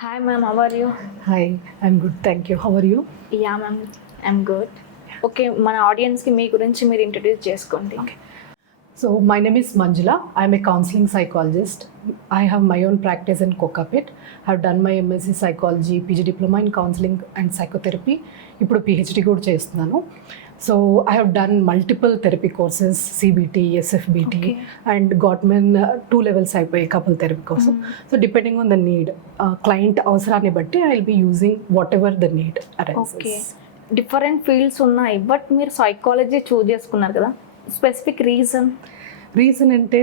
Hi ma'am, how are you? Hi, I'm good. Thank you. How are you? Yeah ma'am, I'm good. Okay మన ఆడియన్స్కి మీ గురించి మీరు introduce చేసుకోండి. So, my name is Manjula. I'm a counseling psychologist. I have my own practice in Kokapet. I've done my MSc Psychology, PG Diploma in Counseling and Psychotherapy. ఇప్పుడు PhD కూడా చేస్తున్నాను. So, I have done multiple therapy courses, CBT, SFBT, and Gottman 2 levels అయిపోయి couple therapy కోసం. So, depending on the need, client అవసరాన్ని బట్టి I'll be using whatever the need arises. Okay, different fields ఉన్నాయి but మీరు psychology చూస్ చేసుకున్నారు కదా, specific reason అంటే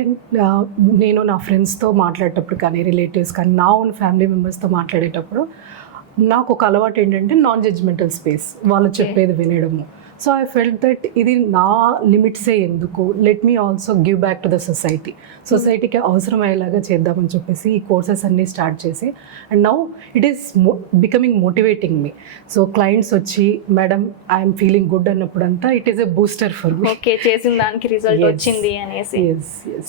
నేను నా ఫ్రెండ్స్తో మాట్లాడేటప్పుడు కానీ రిలేటివ్స్ కానీ నా ఓన్ ఫ్యామిలీ మెంబర్స్తో మాట్లాడేటప్పుడు నాకు ఒక అలవాటు ఏంటంటే నాన్ జడ్జ్మెంటల్ స్పేస్, వాళ్ళు చెప్పేది వినడము. సో ఐ ఫెల్ట్ దట్ ఇది నా లిమిట్సే ఎందుకు, let me also give back to the సొసైటీకి అవసరమయ్యేలాగా చేద్దామని చెప్పేసి ఈ కోర్సెస్ అన్నీ స్టార్ట్ చేసి and now it is becoming motivating me. So clients వచ్చి మేడం ఐఎమ్ ఫీలింగ్ గుడ్ అన్నప్పుడంతా it is a booster for me. Okay, చేసిన దానికి రిజల్ట్ వచ్చింది అనేసి.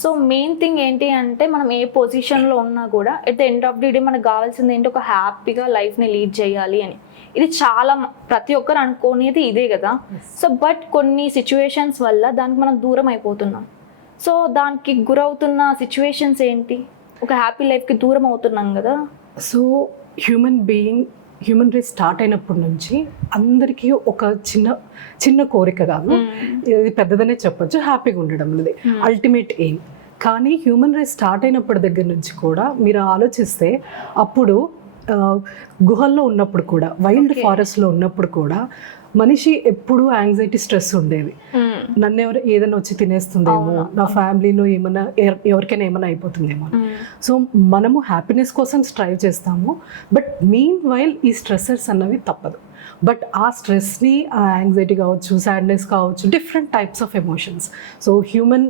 సో మెయిన్ థింగ్ ఏంటి అంటే మనం ఏ పొజిషన్లో ఉన్నా కూడా at the end of the day మనకు కావాల్సింది ఏంటి, ఒక హ్యాపీగా లైఫ్ని లీడ్ చేయాలి అని. ఇది చాలా ప్రతి ఒక్కరు అనుకోనేది ఇదే కదా. సో బట్ కొన్ని సిచ్యువేషన్స్ వల్ల దానికి మనం దూరం అయిపోతున్నాం. సో దానికి గురవుతున్న సిచ్యువేషన్స్ ఏంటి, ఒక హ్యాపీ లైఫ్కి దూరం అవుతున్నాం కదా. సో హ్యూమన్ రేస్ స్టార్ట్ అయినప్పటి నుంచి అందరికీ ఒక చిన్న కోరిక కాదు, ఇది పెద్దదనే చెప్పొచ్చు, హ్యాపీగా ఉండడం అనేది అల్టిమేట్ ఎయిమ్. కానీ హ్యూమన్ రేస్ స్టార్ట్ అయినప్పటి దగ్గర నుంచి కూడా మీరు ఆలోచిస్తే అప్పుడు గుహల్లో ఉన్నప్పుడు కూడా, వైల్డ్ ఫారెస్ట్లో ఉన్నప్పుడు కూడా మనిషి ఎప్పుడూ యాంగ్జైటీ, స్ట్రెస్ ఉండేది. నన్ను ఏదైనా వచ్చి తినేస్తుందేమో, నా ఫ్యామిలీలో ఎవరికైనా ఏమైనా అయిపోతుందేమో. సో మనము హ్యాపీనెస్ కోసం స్ట్రైవ్ చేస్తాము, బట్ మీన్ వైల్ ఈ స్ట్రెస్సర్స్ అన్నవి తప్పదు. బట్ ఆ స్ట్రెస్ని, ఆ యాంగ్జైటీ కావచ్చు, సాడ్నెస్ కావచ్చు, different types of emotions. So human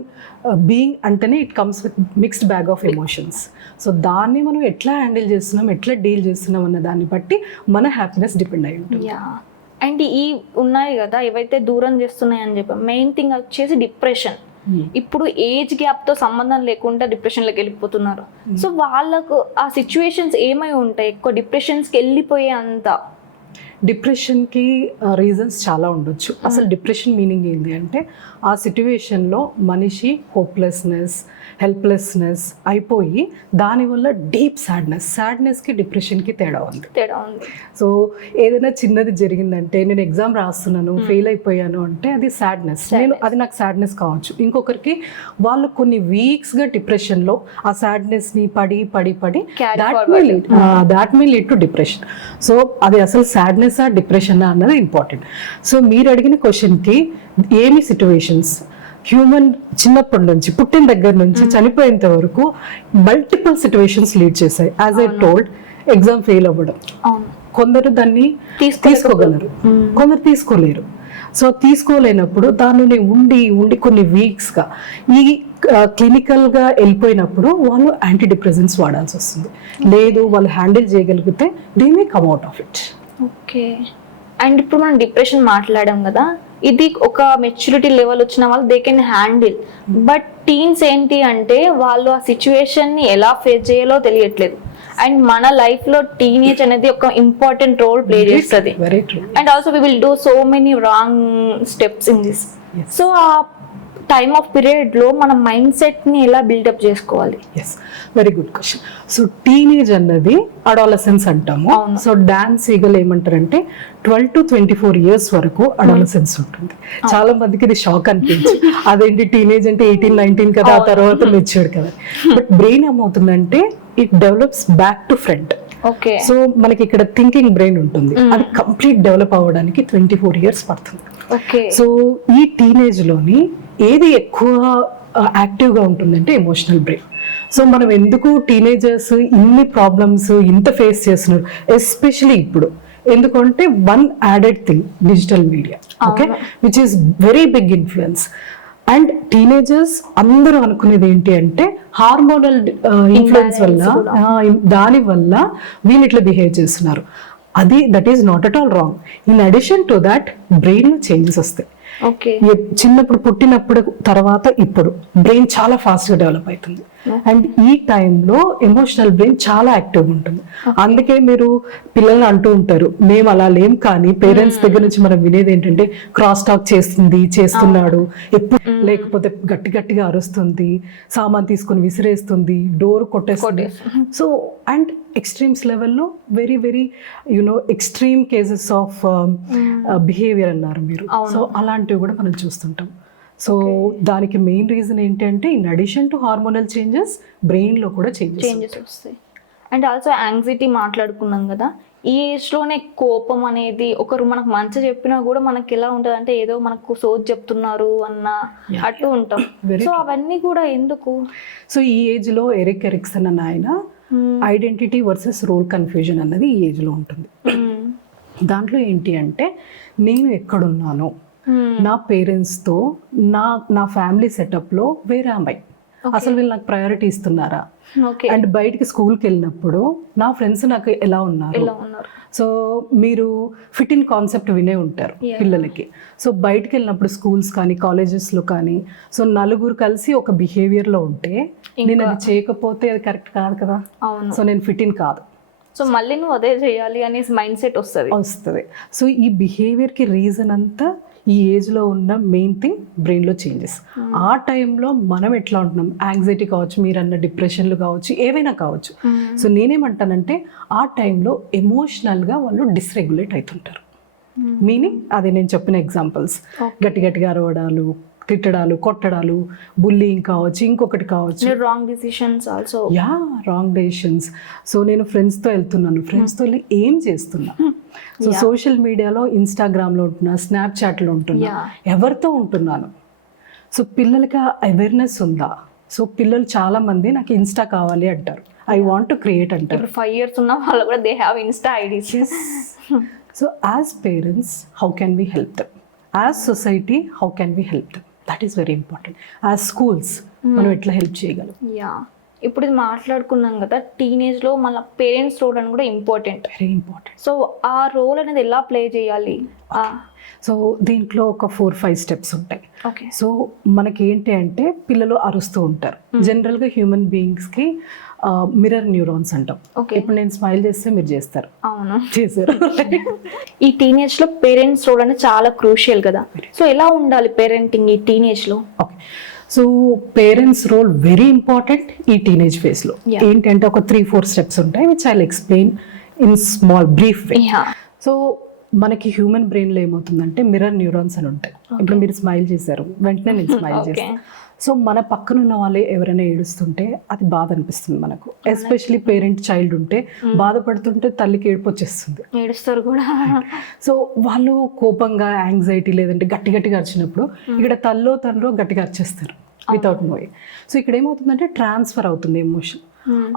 being అంటేనే it comes with mixed bag of emotions. So దాన్ని మనం ఎట్లా హ్యాండిల్ చేస్తున్నాం, ఎట్లా డీల్ చేస్తున్నాం అన్న దాన్ని బట్టి మన హ్యాపీనెస్ డిపెండ్ అయి ఉంటుంది. అండ్ ఈ ఉన్నాయి కదా ఏవైతే దూరం చేస్తున్నాయి అని చెప్పి, మెయిన్ థింగ్ వచ్చేసి డిప్రెషన్. ఇప్పుడు ఏజ్ గ్యాప్ తో సంబంధం లేకుండా డిప్రెషన్లోకి వెళ్ళిపోతున్నారు. సో వాళ్ళకు ఆ సిచ్యువేషన్స్ ఏమై ఉంటాయి ఎక్కువ డిప్రెషన్స్కి వెళ్ళిపోయే అంత? డిప్రెషన్కి రీజన్స్ చాలా ఉండొచ్చు. అసలు డిప్రెషన్ మీనింగ్ ఏంటి అంటే ఆ సిట్యువేషన్లో మనిషి హోప్లెస్నెస్, హెల్ప్లెస్నెస్ అయిపోయి దానివల్ల డీప్ సాడ్నెస్కి డిప్రెషన్కి తేడా ఉంది. సో ఏదైనా చిన్నది జరిగిందంటే, నేను ఎగ్జామ్ రాస్తున్నాను ఫెయిల్ అయిపోయాను అంటే అది సాడ్నెస్, అది నాకు సాడ్నెస్ కావచ్చు. ఇంకొకరికి వాళ్ళు కొన్ని వీక్స్గా డిప్రెషన్లో ఆ సాడ్నెస్ని పడి that may lead to depression. So అది అసలు సాడ్నెస్ డిప్రెషన్ అన్నది ఇంపార్టెంట్. సో మీరు అడిగిన క్వశ్చన్కి ఏమి సిచ్యువేషన్స్, హ్యూమన్ చిన్నప్పటి నుంచి పుట్టిన దగ్గర నుంచి చనిపోయేంత వరకు మల్టిపుల్ సిచ్యువేషన్స్ లీడ్ చేశాయి. As I told, exam fail అవ్వడం, కొందరు దాన్ని తీసుకోగలరు, కొందరు తీసుకోలేరు. సో తీసుకోలేనప్పుడు దానిని ఉండి కొన్ని వీక్స్గా ఈ క్లినికల్గా వెళ్ళిపోయినప్పుడు వాళ్ళు యాంటీ డిప్రెసెంట్స్ వాడాల్సి వస్తుంది. లేదు వాళ్ళు హ్యాండిల్ చేయగలిగితే they may come out of it. Okay, and ఇప్పుడు మనం డిప్రెషన్ మాట్లాడాం కదా, ఇది ఒక మెచ్యూరిటీ లెవెల్ వచ్చిన వాళ్ళు they can handle. But teens ఏంటి అంటే వాళ్ళు ఆ సిచ్యువేషన్ని ఎలా ఫేస్ చేయాలో తెలియట్లేదు. అండ్ మన లైఫ్ లో టీనేజ్ అనేది ఒక ఇంపార్టెంట్ రోల్ ప్లే చేస్తుంది. And also we will do so many wrong steps in this. So ఆ టైమ్ ఆఫ్ పీరియడ్ లో మన మైండ్ సెట్ ని ఎలా బిల్డప్ చేసుకోవాలి? Very good question. So teenage అన్నది అడాలసెన్స్ అంటాము. సో డాన్స్ ఈగల్ ఏమంటారంటే 12 to 24 years వరకు అడాలసెన్స్ ఉంటుంది. చాలా మందికి ఇది షాక్ అనిపించి, అదేంటి టీనేజ్ అంటే 18, 19 కదా, ఆ తర్వాత మెచ్యూర్డ్ కదా. బట్ బ్రెయిన్ ఏమవుతుందంటే it develops back to front. So మనకి ఇక్కడ థింకింగ్ బ్రెయిన్ ఉంటుంది, అది కంప్లీట్ డెవలప్ అవ్వడానికి 24 years పడుతుంది. సో ఈ టీనేజ్ లోని ఏది ఎక్కువ యాక్టివ్గా ఉంటుందంటే ఎమోషనల్ బ్రెయిన్. సో మనం ఎందుకు టీనేజర్స్ ఇన్ని ప్రాబ్లమ్స్ ఇంత ఫేస్ చేస్తున్నారు, ఎస్పెషలీ ఇప్పుడు ఎందుకంటే one added thing digital media, okay, which is very big influence. And teenagers అందరూ అనుకునేది ఏంటి అంటే హార్మోనల్ ఇన్ఫ్లుయెన్స్ వల్ల, దాని వల్ల వీళ్ళు ఇట్లా బిహేవ్ చేస్తున్నారు. That is not at all wrong. In addition to that బ్రెయిన్లో చేంజెస్ వస్తాయి. ఓకే. చిన్నప్పుడు పుట్టినప్పుడు తర్వాత ఇప్పుడు బ్రెయిన్ చాలా ఫాస్ట్ గా డెవలప్ అవుతుంది. అండ్ ఈ టైంలో ఎమోషనల్ బ్రెయిన్ చాలా యాక్టివ్ ఉంటుంది. అందుకే మీరు పిల్లల్ని అంటూ ఉంటారు, మేము అలా లేం, కానీ పేరెంట్స్ దగ్గర నుంచి మనం వినేది ఏంటంటే క్రాస్ టాక్ చేస్తున్నాడు ఎప్పుడు, లేకపోతే గట్టి గట్టిగా అరుస్తుంది, సామాన్ తీసుకొని విసిరేస్తుంది, డోర్ కొట్టేస్తుంది. సో అండ్ ఎక్స్ట్రీమ్స్ లెవెల్లో very very extreme cases of behaviour అన్నారు మీరు. సో అలాంటివి కూడా మనం చూస్తుంటాం. సో దానికి మెయిన్ రీజన్ ఏంటంటే in addition to hormonal changes brain లో కూడా చేంజెస్ వస్తాయి. అండ్ ఆల్సో యాంగ్జైటీ మాట్లాడుకున్నాం కదా, ఈ ఏజ్ లోనే కోపం అనేది, ఒకరు మనకు మంచి చెప్పినా కూడా మనకి ఎలా ఉంటది అంటే ఏదో మనకు సోది చెప్తున్నారు అన్న అట్టు ఉంటాం. సో అవన్నీ కూడా ఎందుకు? సో ఈ ఏజ్ లో ఎరిక్ ఎరిక్సన్ అన్న ఆయన ఐడెంటిటీ వర్సెస్ రోల్ కన్ఫ్యూజన్ అన్నది ఈ ఏజ్ లో ఉంటుంది. దాంట్లో ఏంటి అంటే నేను ఎక్కడున్నాను, నా పేరెంట్స్తో నా ఫ్యామిలీ సెటప్లో వేరే అమ్మాయి, అసలు వీళ్ళు నాకు ప్రయారిటీ ఇస్తున్నారా? అండ్ బయటికి స్కూల్కి వెళ్ళినప్పుడు నా ఫ్రెండ్స్ నాకు ఎలా ఉన్నారు? సో మీరు ఫిట్ ఇన్ కాన్సెప్ట్ వినే ఉంటారు పిల్లలకి. సో బయటికి వెళ్ళినప్పుడు స్కూల్స్ కానీ కాలేజెస్లో కానీ సో నలుగురు కలిసి ఒక బిహేవియర్లో ఉంటే నేను అది చేయకపోతే అది కరెక్ట్ కాదు కదా, సో నేను ఫిట్ ఇన్ కాదు, సో మళ్ళీ నువ్వు అదే చేయాలి అనే మైండ్ సెట్ వస్తుంది. సో ఈ బిహేవియర్కి రీజన్ అంతా ఈ ఏజ్లో ఉన్న మెయిన్ థింగ్ బ్రెయిన్లో చేంజెస్. ఆ టైంలో మనం ఎట్లా ఉంటున్నాం, యాంగ్జైటీ కావచ్చు, మీరు అన్న డిప్రెషన్లు కావచ్చు, ఏవైనా కావచ్చు. సో నేనేమంటానంటే ఆ టైంలో ఎమోషనల్గా వాళ్ళు డిస్రెగ్యులేట్ అవుతుంటారు. మీనింగ్ అదే నేను చెప్పిన ఎగ్జాంపుల్స్, గట్టి గట్టిగా అరవడాలు, తిట్టడాలు, కొట్టడాలు, బుల్లింగ్ కావచ్చు, ఇంకొకటి కావచ్చు, wrong decisions also. Wrong decisions. So నేను ఫ్రెండ్స్తో వెళ్తున్నాను, ఫ్రెండ్స్తో వెళ్ళి ఏం చేస్తున్నా, సో సోషల్ మీడియాలో ఇన్స్టాగ్రామ్లో ఉంటున్నా, స్నాప్చాట్లో ఉంటున్నా, ఎవరితో ఉంటున్నాను. సో పిల్లలకి అవేర్నెస్ ఉందా? సో పిల్లలు చాలా మంది నాకు ఇన్స్టా కావాలి అంటారు, ఐ వాంట్ టు క్రియేట్ అంటారు. 5 years ఉన్న వాళ్ళు కూడా they have insta IDs. So as parents how can we help them? As society how can we help them? That is very important. As schools మనం ఎట్లా help చేయగలం? ఇప్పుడు ఇది మాట్లాడుకున్నాం కదా, టీనేజ్ లో మన పేరెంట్స్ రోల్ అని కూడా ఇంపార్టెంట్, వెరీ ఇంపార్టెంట్. సో ఆ రోల్ అనేది ఎలా ప్లే చేయాలి? సో దీంట్లో ఒక 4-5 స్టెప్స్ ఉంటాయి. సో మనకి ఏంటి అంటే పిల్లలు అరుస్తూ ఉంటారు. జనరల్గా హ్యూమన్ బీయింగ్స్కి మిర్రర్ న్యూరాన్స్ అంటాం. ఇప్పుడు నేను స్మైల్ చేస్తే మీరు చేస్తారు, అవును చేశారు. ఈ టీనేజ్ లో పేరెంట్స్ రోల్ అనేది చాలా క్రూషియల్ కదా, సో ఎలా ఉండాలి పేరెంటింగ్ ఈ టీనేజ్ లో? Okay, so parents role very important ఈ టీనేజ్ ఫేజ్ లో. ఏంటంటే ఒక 3-4 స్టెప్స్ ఉంటాయి which I will explain in small brief way. So మనకి హ్యూమన్ బ్రెయిన్లో ఏమవుతుందంటే మిర్రర్ న్యూరాన్స్ అని ఉంటాయి. ఇప్పుడు మీరు స్మైల్ చేశారు, వెంటనే నేను స్మైల్ చేస్తాను. సో మన పక్కన ఉన్న వాళ్ళు ఎవరైనా ఏడుస్తుంటే అది బాధ అనిపిస్తుంది మనకు. ఎస్పెషలీ పేరెంట్ చైల్డ్ ఉంటే బాధపడుతుంటే తల్లికి ఏడుపు వచ్చేస్తుంది, ఏడుస్తారు కూడా. సో వాళ్ళు కోపంగా, యాంగ్జైటీ లేదంటే గట్టి గట్టిగా అరిచినప్పుడు ఇక్కడ తల్లో తండ్రో గట్టిగా అరిచేస్తారు వితౌట్ నోయింగ్. సో ఇక్కడ ఏమవుతుందంటే ట్రాన్స్ఫర్ అవుతుంది ఎమోషన్.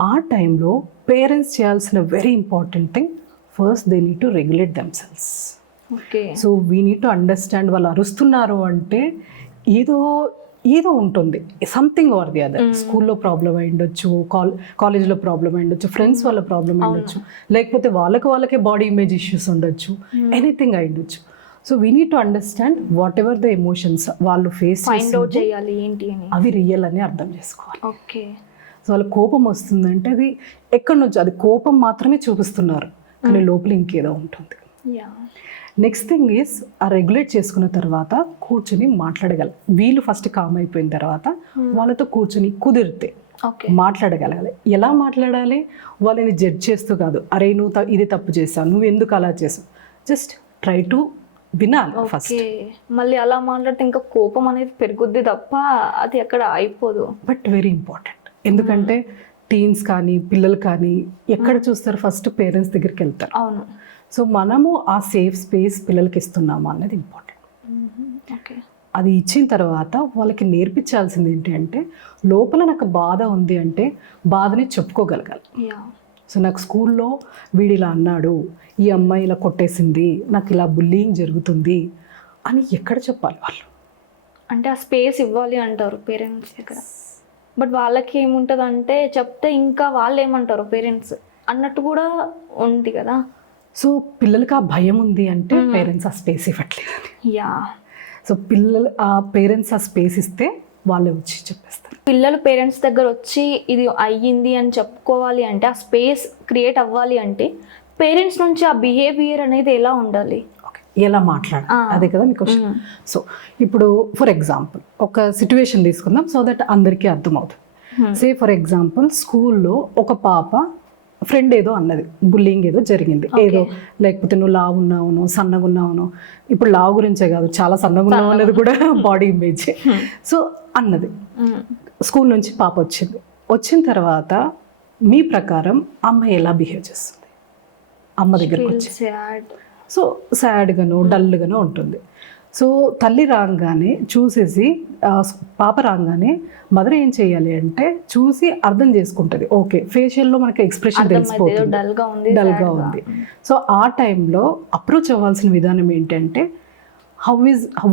ఆ టైంలో పేరెంట్స్ చేయాల్సిన very important thing, first they need to regulate themselves. So we need to understand వాళ్ళు అరుస్తున్నారు అంటే ఏదో ఉంటుంది, సంథింగ్ ఆర్ ది అదర్. స్కూల్లో ప్రాబ్లం అయి ఉండొచ్చు, కాలేజ్లో ప్రాబ్లం అయి ఉండొచ్చు, ఫ్రెండ్స్ వల్ల ప్రాబ్లం అయి ఉండొచ్చు, లేకపోతే వాళ్ళకే బాడీ ఇమేజ్ ఇష్యూస్ ఉండొచ్చు, ఎనీథింగ్ అయి ఉండొచ్చు. So we need to understand what ever the emotions వాళ్ళు ఫేస్ చేయాలి ఏంటి అని, అవి రియల్ అని అర్థం చేసుకోవాలి. ఓకే, సో వాళ్ళ కోపం వస్తుందంటే అది ఎక్కడి నుంచి, అది కోపం మాత్రమే చూపిస్తున్నారు కానీ లోపల ఇంకేదో ఉంటుంది. నెక్స్ట్ థింగ్ ఈస్ ఆ రెగ్యులేట్ చేసుకున్న తర్వాత కూర్చుని మాట్లాడగల, వీళ్ళు ఫస్ట్ కామ్ అయిపోయిన తర్వాత వాళ్ళతో కూర్చుని కుదిరితే మాట్లాడగలగాలి. ఎలా మాట్లాడాలి? వాళ్ళని జడ్జ్ చేస్తూ కాదు, అరే నువ్వు ఇది తప్పు చేసావు, నువ్వు ఎందుకు అలా చేసావు, జస్ట్ ట్రై టు వినాలి ఫస్ట్. మళ్ళీ అలా మాట్లాడితే ఇంకా కోపం అనేది పెరుగుద్ది తప్ప అది అక్కడ అయిపోదు. బట్ వెరీ ఇంపార్టెంట్, ఎందుకంటే టీన్స్ కానీ పిల్లలు కానీ ఎక్కడ చూస్తారు, ఫస్ట్ పేరెంట్స్ దగ్గరికి వెళ్తారు. అవును. సో మనము ఆ సేఫ్ స్పేస్ పిల్లలకి ఇస్తున్నామా అన్నది ఇంపార్టెంట్. అది ఇచ్చిన తర్వాత వాళ్ళకి నేర్పించాల్సింది ఏంటి అంటే లోపల నాకు బాధ ఉంది అంటే బాధని చెప్పుకోగలగాలి. సో నాకు స్కూల్లో వీడు ఇలా అన్నాడు, ఈ అమ్మాయి ఇలా కొట్టేసింది, నాకు ఇలా బుల్లింగ్ జరుగుతుంది అని ఎక్కడ చెప్పాలి వాళ్ళు? అంటే ఆ స్పేస్ ఇవ్వాలి అంటారు పేరెంట్స్ దగ్గర. బట్ వాళ్ళకి ఏముంటుంది అంటే చెప్తే ఇంకా వాళ్ళు ఏమంటారు పేరెంట్స్ అన్నట్టు కూడా ఉంది కదా. సో పిల్లలకి ఆ భయం ఉంది అంటే పేరెంట్స్ ఆ స్పేస్ ఇవ్వట్లేదని. సో పిల్లలు ఆ పేరెంట్స్ ఆ స్పేస్ ఇస్తే వాళ్ళే వచ్చి చెప్పేస్తారు. పిల్లలు పేరెంట్స్ దగ్గర వచ్చి ఇది అయ్యింది అని చెప్పుకోవాలి అంటే, ఆ స్పేస్ క్రియేట్ అవ్వాలి అంటే పేరెంట్స్ నుంచి ఆ బిహేవియర్ అనేది ఎలా ఉండాలి? ఎలా మాట్లాడాలి, అదే కదా మీ క్వశ్చన్. సో ఇప్పుడు ఫర్ ఎగ్జాంపుల్ ఒక సిచ్యువేషన్ తీసుకుందాం సో దట్ అందరికీ అర్థమవుతుంది. సే ఫర్ ఎగ్జాంపుల్ స్కూల్లో ఒక పాప ఫ్రెండ్ ఏదో అన్నది, బుల్లింగ్ ఏదో జరిగింది, ఏదో లేకపోతే నువ్వు లావు ఉన్నావును, సన్నగా ఉన్నావును. ఇప్పుడు లావు గురించే కాదు, చాలా సన్నగా ఉన్నావు అనేది కూడా బాడీ ఇమేజ్. సో అన్నది, స్కూల్ నుంచి పాప వచ్చిన తర్వాత మీ ప్రకారం అమ్మాయి ఎలా బిహేవ్ చేస్తుంది? అమ్మ దగ్గరకు వచ్చి సో సాడ్గానో డల్గానో ఉంటుంది. సో తల్లి రాగానే చూసేసి పాప రాగానే మదర్ ఏం చేయాలి అంటే చూసి అర్థం చేసుకుంటుంది. ఓకే, ఫేషియల్లో మనకి ఎక్స్ప్రెషన్ తెలిసిపోతుంది, డల్గా ఉంది. సో ఆ టైంలో అప్రోచ్ అవ్వాల్సిన విధానం ఏంటంటే హౌ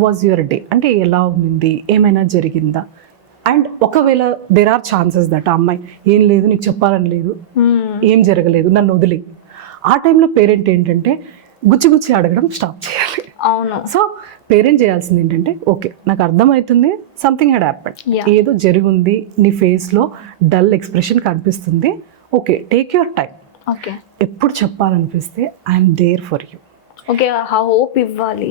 వాజ్ యువర్ డే, అంటే ఎలా ఉంది, ఏమైనా జరిగిందా. అండ్ ఒకవేళ దేర్ ఆర్ ఛాన్సెస్ దట్ ఆ అమ్మాయి ఏం లేదు నీకు చెప్పాలని లేదు, ఏం జరగలేదు, నన్ను వదిలి, ఆ టైంలో పేరెంట్ ఏంటంటే గుచ్చి అడగడం స్టాప్ చేయాలి. అవును. సో పేరెంట్ చేయాల్సింది ఏంటంటే ఓకే నాకు అర్థమవుతుంది, సంథింగ్ హ్యాడ్ హ్యాపెండ్, ఏదో జరిగింది, నీ ఫేస్లో డల్ ఎక్స్ప్రెషన్ కనిపిస్తుంది, okay take your time. Okay, ఎప్పుడు చెప్పాలనిపిస్తే I'm there for you. Okay, hope ఇవ్వాలి.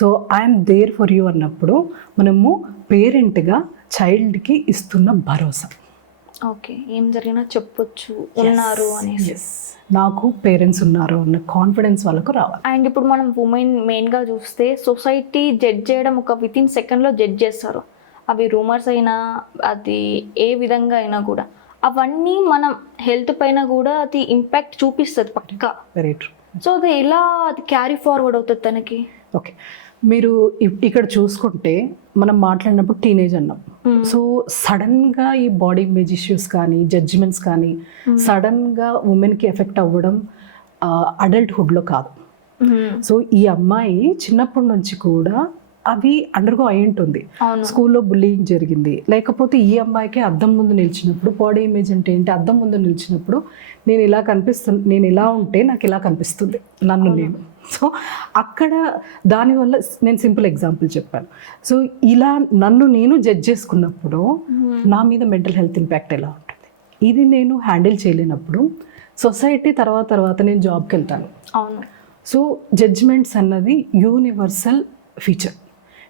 So I'm there for you అన్నప్పుడు మనము పేరెంట్గా చైల్డ్కి ఇస్తున్న భరోసా. ఓకే, ఏం జరిగినా చెప్పొచ్చు, ఉన్నారు అనేసి, నాకు పేరెంట్స్ ఉన్నారు అన్న కాన్ఫిడెన్స్ వాళ్ళకు రావాలి. అండ్ ఇప్పుడు మనం ఉమెన్ మెయిన్గా చూస్తే సొసైటీ జడ్జ్ చేయడం ఒక వితిన్ సెకండ్లో జడ్జ్ చేస్తారు. అవి రూమర్స్ అయినా అది ఏ విధంగా అయినా కూడా అవన్నీ మనం హెల్త్ పైన కూడా అది ఇంపాక్ట్ చూపిస్తుంది పక్కా. Very true. సో అది ఎలా అది క్యారీ ఫార్వర్డ్ అవుతుంది తనకి? ఓకే, మీరు ఇక్కడ చూసుకుంటే మనం మాట్లాడినప్పుడు టీనేజ్ అన్నాం. సో సడన్గా ఈ బాడీ ఇమేజ్ ఇష్యూస్ కానీ జడ్జిమెంట్స్ కానీ సడన్గా ఉమెన్కి ఎఫెక్ట్ అవ్వడం అడల్ట్హుడ్లో కాదు. సో ఈ అమ్మాయి చిన్నప్పటి నుంచి కూడా అవి అండర్గో అయి ఉంటుంది. స్కూల్లో బుల్లింగ్ జరిగింది, లేకపోతే ఈ అమ్మాయికి అద్దం ముందు నిలిచినప్పుడు బాడీ ఇమేజ్ అంటే ఏంటి, అద్దం ముందు నిలిచినప్పుడు నేను ఇలా నేను ఇలా ఉంటే నాకు ఇలా కనిపిస్తుంది నన్ను నేను. సో అక్కడ దానివల్ల నేను సింపుల్ ఎగ్జాంపుల్ చెప్పాను. సో ఇలా నన్ను నేను జడ్జ్ చేసుకున్నప్పుడు నా మీద మెంటల్ హెల్త్ ఇంపాక్ట్ ఎలా ఉంటుంది, ఇది నేను హ్యాండిల్ చేయలేనప్పుడు సొసైటీ తర్వాత నేను జాబ్కి వెళ్తాను. అవును. సో జడ్జ్మెంట్స్ అన్నది యూనివర్సల్ ఫీచర్.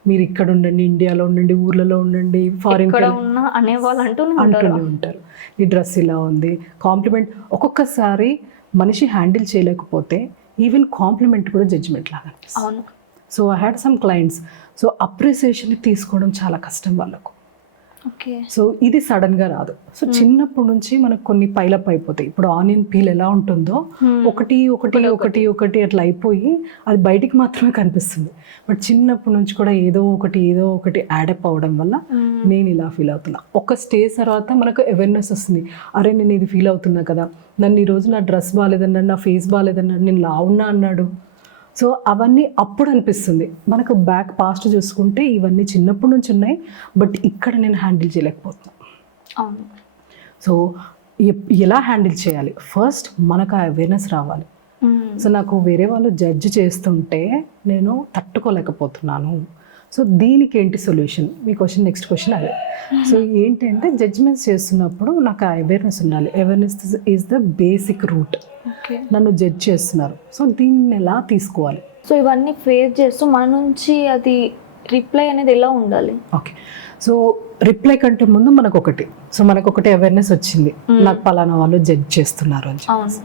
మీరు ఇక్కడ ఉండండి, ఇండియాలో ఉండండి, ఊర్లలో ఉండండి, ఫారిన్ అంటూనే ఉంటారు ఈ డ్రెస్ ఇలా ఉంది, కాంప్లిమెంట్. ఒక్కొక్కసారి మనిషి హ్యాండిల్ చేయలేకపోతే ఈవెన్ కాంప్లిమెంట్ కూడా జడ్జిమెంట్ లాగా అనిపిస్తుంది. So I had some clients, so appreciation తీసుకోవడం చాలా కష్టం వాళ్ళకు. సో ఇది సడన్గా రాదు. సో చిన్నప్పటి నుంచి మనకు కొన్ని పైలప్ అయిపోతాయి. ఇప్పుడు ఆనియన్ పీల్ ఎలా ఉంటుందో ఒకటి ఒకటి ఒకటి ఒకటి అట్లా అయిపోయి అది బయటికి మాత్రమే కనిపిస్తుంది. బట్ చిన్నప్పటి నుంచి కూడా ఏదో ఒకటి యాడప్ అవ్వడం వల్ల నేను ఇలా ఫీల్ అవుతున్నా. ఒక స్టేజ్ తర్వాత మనకు అవేర్నెస్ వస్తుంది, అరే నేను ఇది ఫీల్ అవుతున్నా కదా, నన్ను ఈరోజు నా డ్రెస్ బాగాలేదన్నాడు, నా ఫేస్ బాగాలేదన్నాడు, నేను లావున్నా అన్నాడు. సో అవన్నీ అప్పుడు అనిపిస్తుంది. మనకు బ్యాక్ పాస్ట్ చూసుకుంటే ఇవన్నీ చిన్నప్పటి నుంచి ఉన్నాయి, బట్ ఇక్కడ నేను హ్యాండిల్ చేయలేకపోతున్నాను. అవును. సో ఎలా హ్యాండిల్ చేయాలి, ఫస్ట్ మనకు ఆ అవేర్నెస్ రావాలి. సో నాకు వేరే వాళ్ళు జడ్జ్ చేస్తుంటే నేను తట్టుకోలేకపోతున్నాను. సో దీనికి ఏంటి సొల్యూషన్, మీ క్వశ్చన్ నెక్స్ట్ క్వశ్చన్ అదే. సో ఏంటంటే జడ్జ్మెంట్స్ చేస్తున్నప్పుడు నాకు ఆ అవేర్నెస్ ఉండాలి. Awareness is the basic route. నన్ను జడ్జ్ చేస్తున్నారు, సో దీన్ని ఎలా తీసుకోవాలి. సో ఇవన్నీ ఫేస్ చేస్తూ మన నుంచి అది రిప్లై అనేది ఎలా ఉండాలి? ఓకే, సో రిప్లై కంటే ముందు మనకు ఒకటి అవేర్నెస్ వచ్చింది, నాకు పలానా వాళ్ళు జడ్జ్ చేస్తున్నారు అని చెప్పి.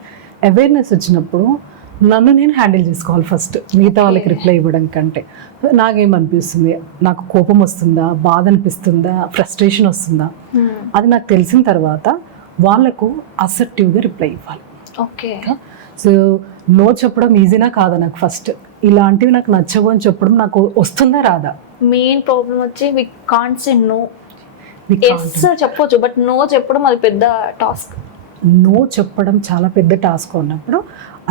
అవేర్నెస్ వచ్చినప్పుడు నన్ను నేను హ్యాండిల్ చేసుకోవాలి ఫస్ట్, మిగతా వాళ్ళకి రిప్లై ఇవ్వడం కంటే. నాకేమనిపిస్తుంది, నాకు కోపం వస్తుందా, బాధ అనిపిస్తుందా, ఫ్రస్ట్రేషన్ వస్తుందా, అది నాకు తెలిసిన తర్వాత వాళ్ళకు అసర్టివ్గా రిప్లై ఇవ్వాలి. ఓకే. సో నో చెప్పడం ఈజీనా కాదా, నాకు ఫస్ట్ ఇలాంటివి నాకు నచ్చవు అని చెప్పడం నాకు వస్తుందా రాదా. మెయిన్ ప్రాబ్లం వచ్చి we can't say no. Yes చెప్పొచ్చు, బట్ నో చెప్పడం అది పెద్ద టాస్క్. నో చెప్పడం చాలా పెద్ద టాస్క్ ఉన్నప్పుడు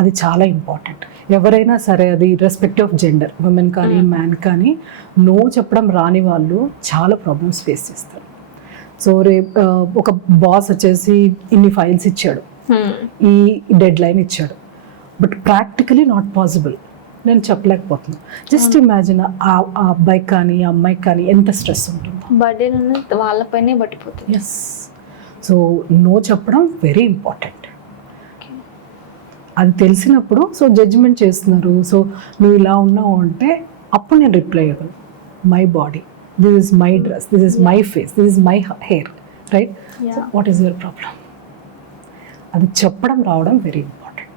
అది చాలా ఇంపార్టెంట్. ఎవరైనా సరే, అది రెస్పెక్ట్ ఆఫ్ జెండర్, ఉమెన్ కానీ మ్యాన్ కానీ, నో చెప్పడం రాని వాళ్ళు చాలా ప్రాబ్లమ్స్ ఫేస్ చేస్తారు. సో రేపు ఒక బాస్ వచ్చేసి ఇన్ని ఫైల్స్ ఇచ్చాడు, ఈ డెడ్ లైన్ ఇచ్చాడు, బట్ ప్రాక్టికలీ నాట్ పాసిబుల్. నేను చెప్పలేకపోతున్నాను. జస్ట్ ఇమాజిన్ ఆ అబ్బాయికి కానీ ఆ అమ్మాయికి కానీ ఎంత స్ట్రెస్ ఉంటుందో. బర్త్డే వాళ్ళపైనే పట్టిపోతుంది. ఎస్. సో నో చెప్పడం వెరీ ఇంపార్టెంట్. అది తెలిసినప్పుడు సో జడ్జిమెంట్ చేస్తున్నారు, సో నువ్వు ఇలా ఉన్నావు అంటే అప్పుడు నేను రిప్లై ఇవ్వగలను. My body, this is my dress, this is my face, this is my hair, right? So what is your problem? అది చెప్పడం రావడం వెరీ ఇంపార్టెంట్.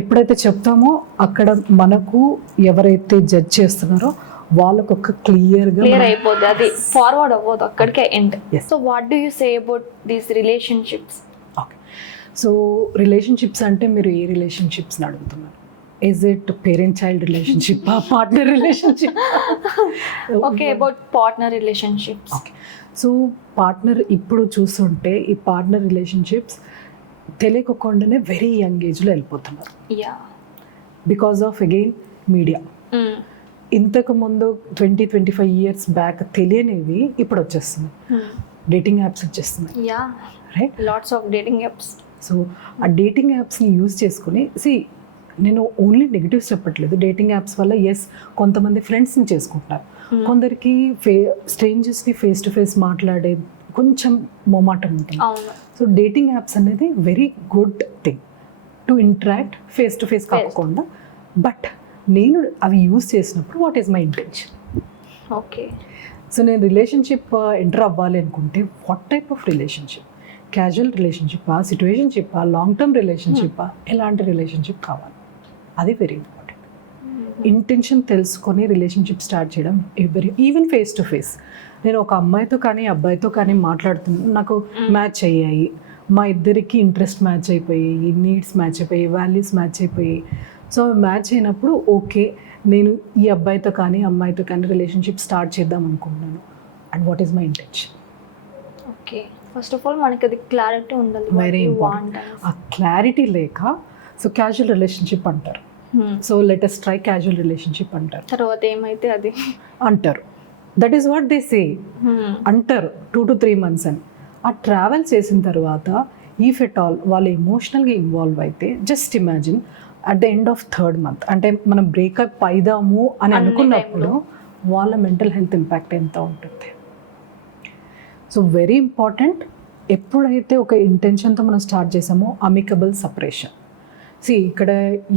ఎప్పుడైతే చెప్తామో అక్కడ మనకు ఎవరైతే జడ్జ్ చేస్తున్నారో వాళ్ళకు ఒక క్లియర్ అయిపోద్ది, అది ఫార్వర్డ్ అవ్వదు, అక్కడికే end. Yes. So what do you say about these relationships? Okay, so relationships అంటే మీరు ఏ రిలేషన్షిప్స్ని అడుగుతున్నారు? Is it parent child relationship, partner relationship? Okay, about partner relationships. Okay, so partner ఇప్పుడు చూస్తుంటే ఈ పార్ట్నర్ రిలేషన్షిప్స్ తెలియకుండానే వెరీ యంగ్ ఏజ్లో వెళ్ళిపోతున్నారు. Yeah, because of again media. ఇంతకు ముందు 20-25 years బ్యాక్ తెలియనివి ఇప్పుడు వచ్చేస్తున్నాయి. డేటింగ్ యాప్స్ వచ్చేస్తున్నాయి, yeah, right? Lots of dating apps. So ఆ డేటింగ్ యాప్స్ని యూజ్ చేసుకుని నేను ఓన్లీ నెగిటివ్స్ చెప్పట్లేదు. డేటింగ్ యాప్స్ వల్ల ఎస్ కొంతమంది ఫ్రెండ్స్ని చేసుకుంటున్నారు, కొందరికి స్ట్రేంజర్స్ని ఫేస్ టు ఫేస్ మాట్లాడే కొంచెం మొమాటం ఉంటుంది. సో డేటింగ్ యాప్స్ అనేది very good thing to interact face to face కాకుండా. బట్ నేను అవి యూజ్ చేసినప్పుడు what is my intention? Okay, so నేను రిలేషన్షిప్ ఎంటర్ అవ్వాలి అనుకుంటే what type of relationship? Casual రిలేషన్షిప్పా, సిట్యుయేషన్షిప్పా, లాంగ్ టర్మ్ రిలేషన్షిప్పా, ఎలాంటి రిలేషన్షిప్ కావాలి? అది వెరీ ఇంపార్టెంట్. ఇంటెన్షన్ తెలుసుకొని రిలేషన్షిప్ స్టార్ట్ చేయడం ఈవెన్ ఫేస్ టు ఫేస్. నేను ఒక అమ్మాయితో కానీ అబ్బాయితో కానీ మాట్లాడుతున్నాను, నాకు మ్యాచ్ అయ్యాయి, మా ఇద్దరికి ఇంట్రెస్ట్ మ్యాచ్ అయిపోయాయి, నీడ్స్ మ్యాచ్ అయిపోయాయి, వాల్యూస్ మ్యాచ్ అయిపోయాయి. సో మ్యాచ్ అయినప్పుడు ఓకే, నేను ఈ అబ్బాయితో కానీ అమ్మాయితో కానీ రిలేషన్షిప్ స్టార్ట్ చేద్దాం అనుకుంటున్నాను. And what is my intention? Okay, first of all మనకి అది క్లారిటీ ఉండాలి. Very important. ఆ క్లారిటీ లేక సో క్యాజువల్ రిలేషన్షిప్ అంటారు. So latest try casual relationship అంటారు. తర్వాత ఏమైతే అది అంటారు. That is what they say అంటారు 2 to 3 months అని. ఆ ట్రావెల్ చేసిన తర్వాత ఈఫ్ ఎట్ ఆల్ వాళ్ళు ఎమోషనల్గా ఇన్వాల్వ్ అయితే just imagine at the end of 3rd month అంటే మనం బ్రేకప్ అయిదాము అని అనుకున్నప్పుడు వాళ్ళ మెంటల్ హెల్త్ ఇంపాక్ట్ ఎంత ఉంటుంది? So very important. ఎప్పుడైతే ఒక ఇంటెన్షన్తో మనం స్టార్ట్ చేసామో అమికబుల్ సపరేషన్. ఇక్కడ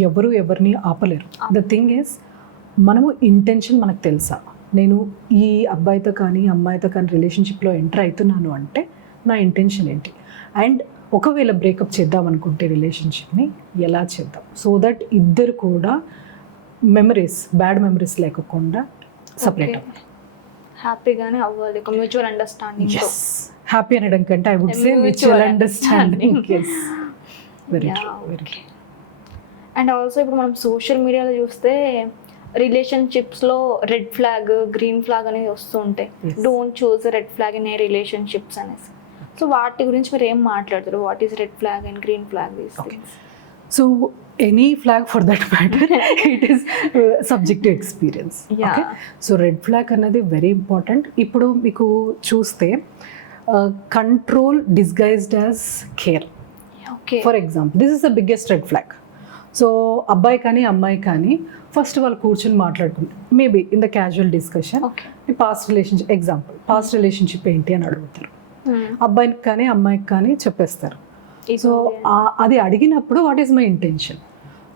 ఎవరు ఎవరిని ఆపలేరు. ద థింగ్ ఈస్ మనము ఇంటెన్షన్ మనకు తెలుసా, నేను ఈ అబ్బాయితో కానీ అమ్మాయితో కానీ రిలేషన్షిప్లో ఎంటర్ అవుతున్నాను అంటే నా ఇంటెన్షన్ ఏంటి? అండ్ ఒకవేళ బ్రేకప్ చేద్దాం అనుకుంటే రిలేషన్షిప్ని ఎలా చేద్దాం సో దట్ ఇద్దరు కూడా బ్యాడ్ మెమరీస్ లేకుండా సపరేట్ అవ్వాలి. హ్యాపీగానే అవ్వాలి, ఒక మ్యూచువల్ అండర్స్టాండింగ్. హ్యాపీ అనడం కంటే I would say mutual understanding. Very very. And also ఇప్పుడు మనం సోషల్ మీడియాలో చూస్తే రిలేషన్షిప్స్లో రెడ్ ఫ్లాగ్, గ్రీన్ ఫ్లాగ్ అనేది వస్తూ ఉంటాయి. Don't choose red flag in a relationships అనేసి. సో వాటి గురించి మీరు ఏం మాట్లాడతారు? What is red flag and green flag? So any flag for that matter it is subject to experience. Okay, so red flag అనేది వెరీ ఇంపార్టెంట్. ఇప్పుడు మీకు చూస్తే control disguised as care. For example this is the biggest red flag. So అబ్బాయి కానీ అమ్మాయి కానీ first వాళ్ళు కూర్చొని మాట్లాడుకుంటారు, maybe in the casual discussion past relationship, example past relationship ఏంటి అని అడుగుతారు. అబ్బాయికి కానీ అమ్మాయికి కానీ చెప్పేస్తారు. సో అది అడిగినప్పుడు what is my intention?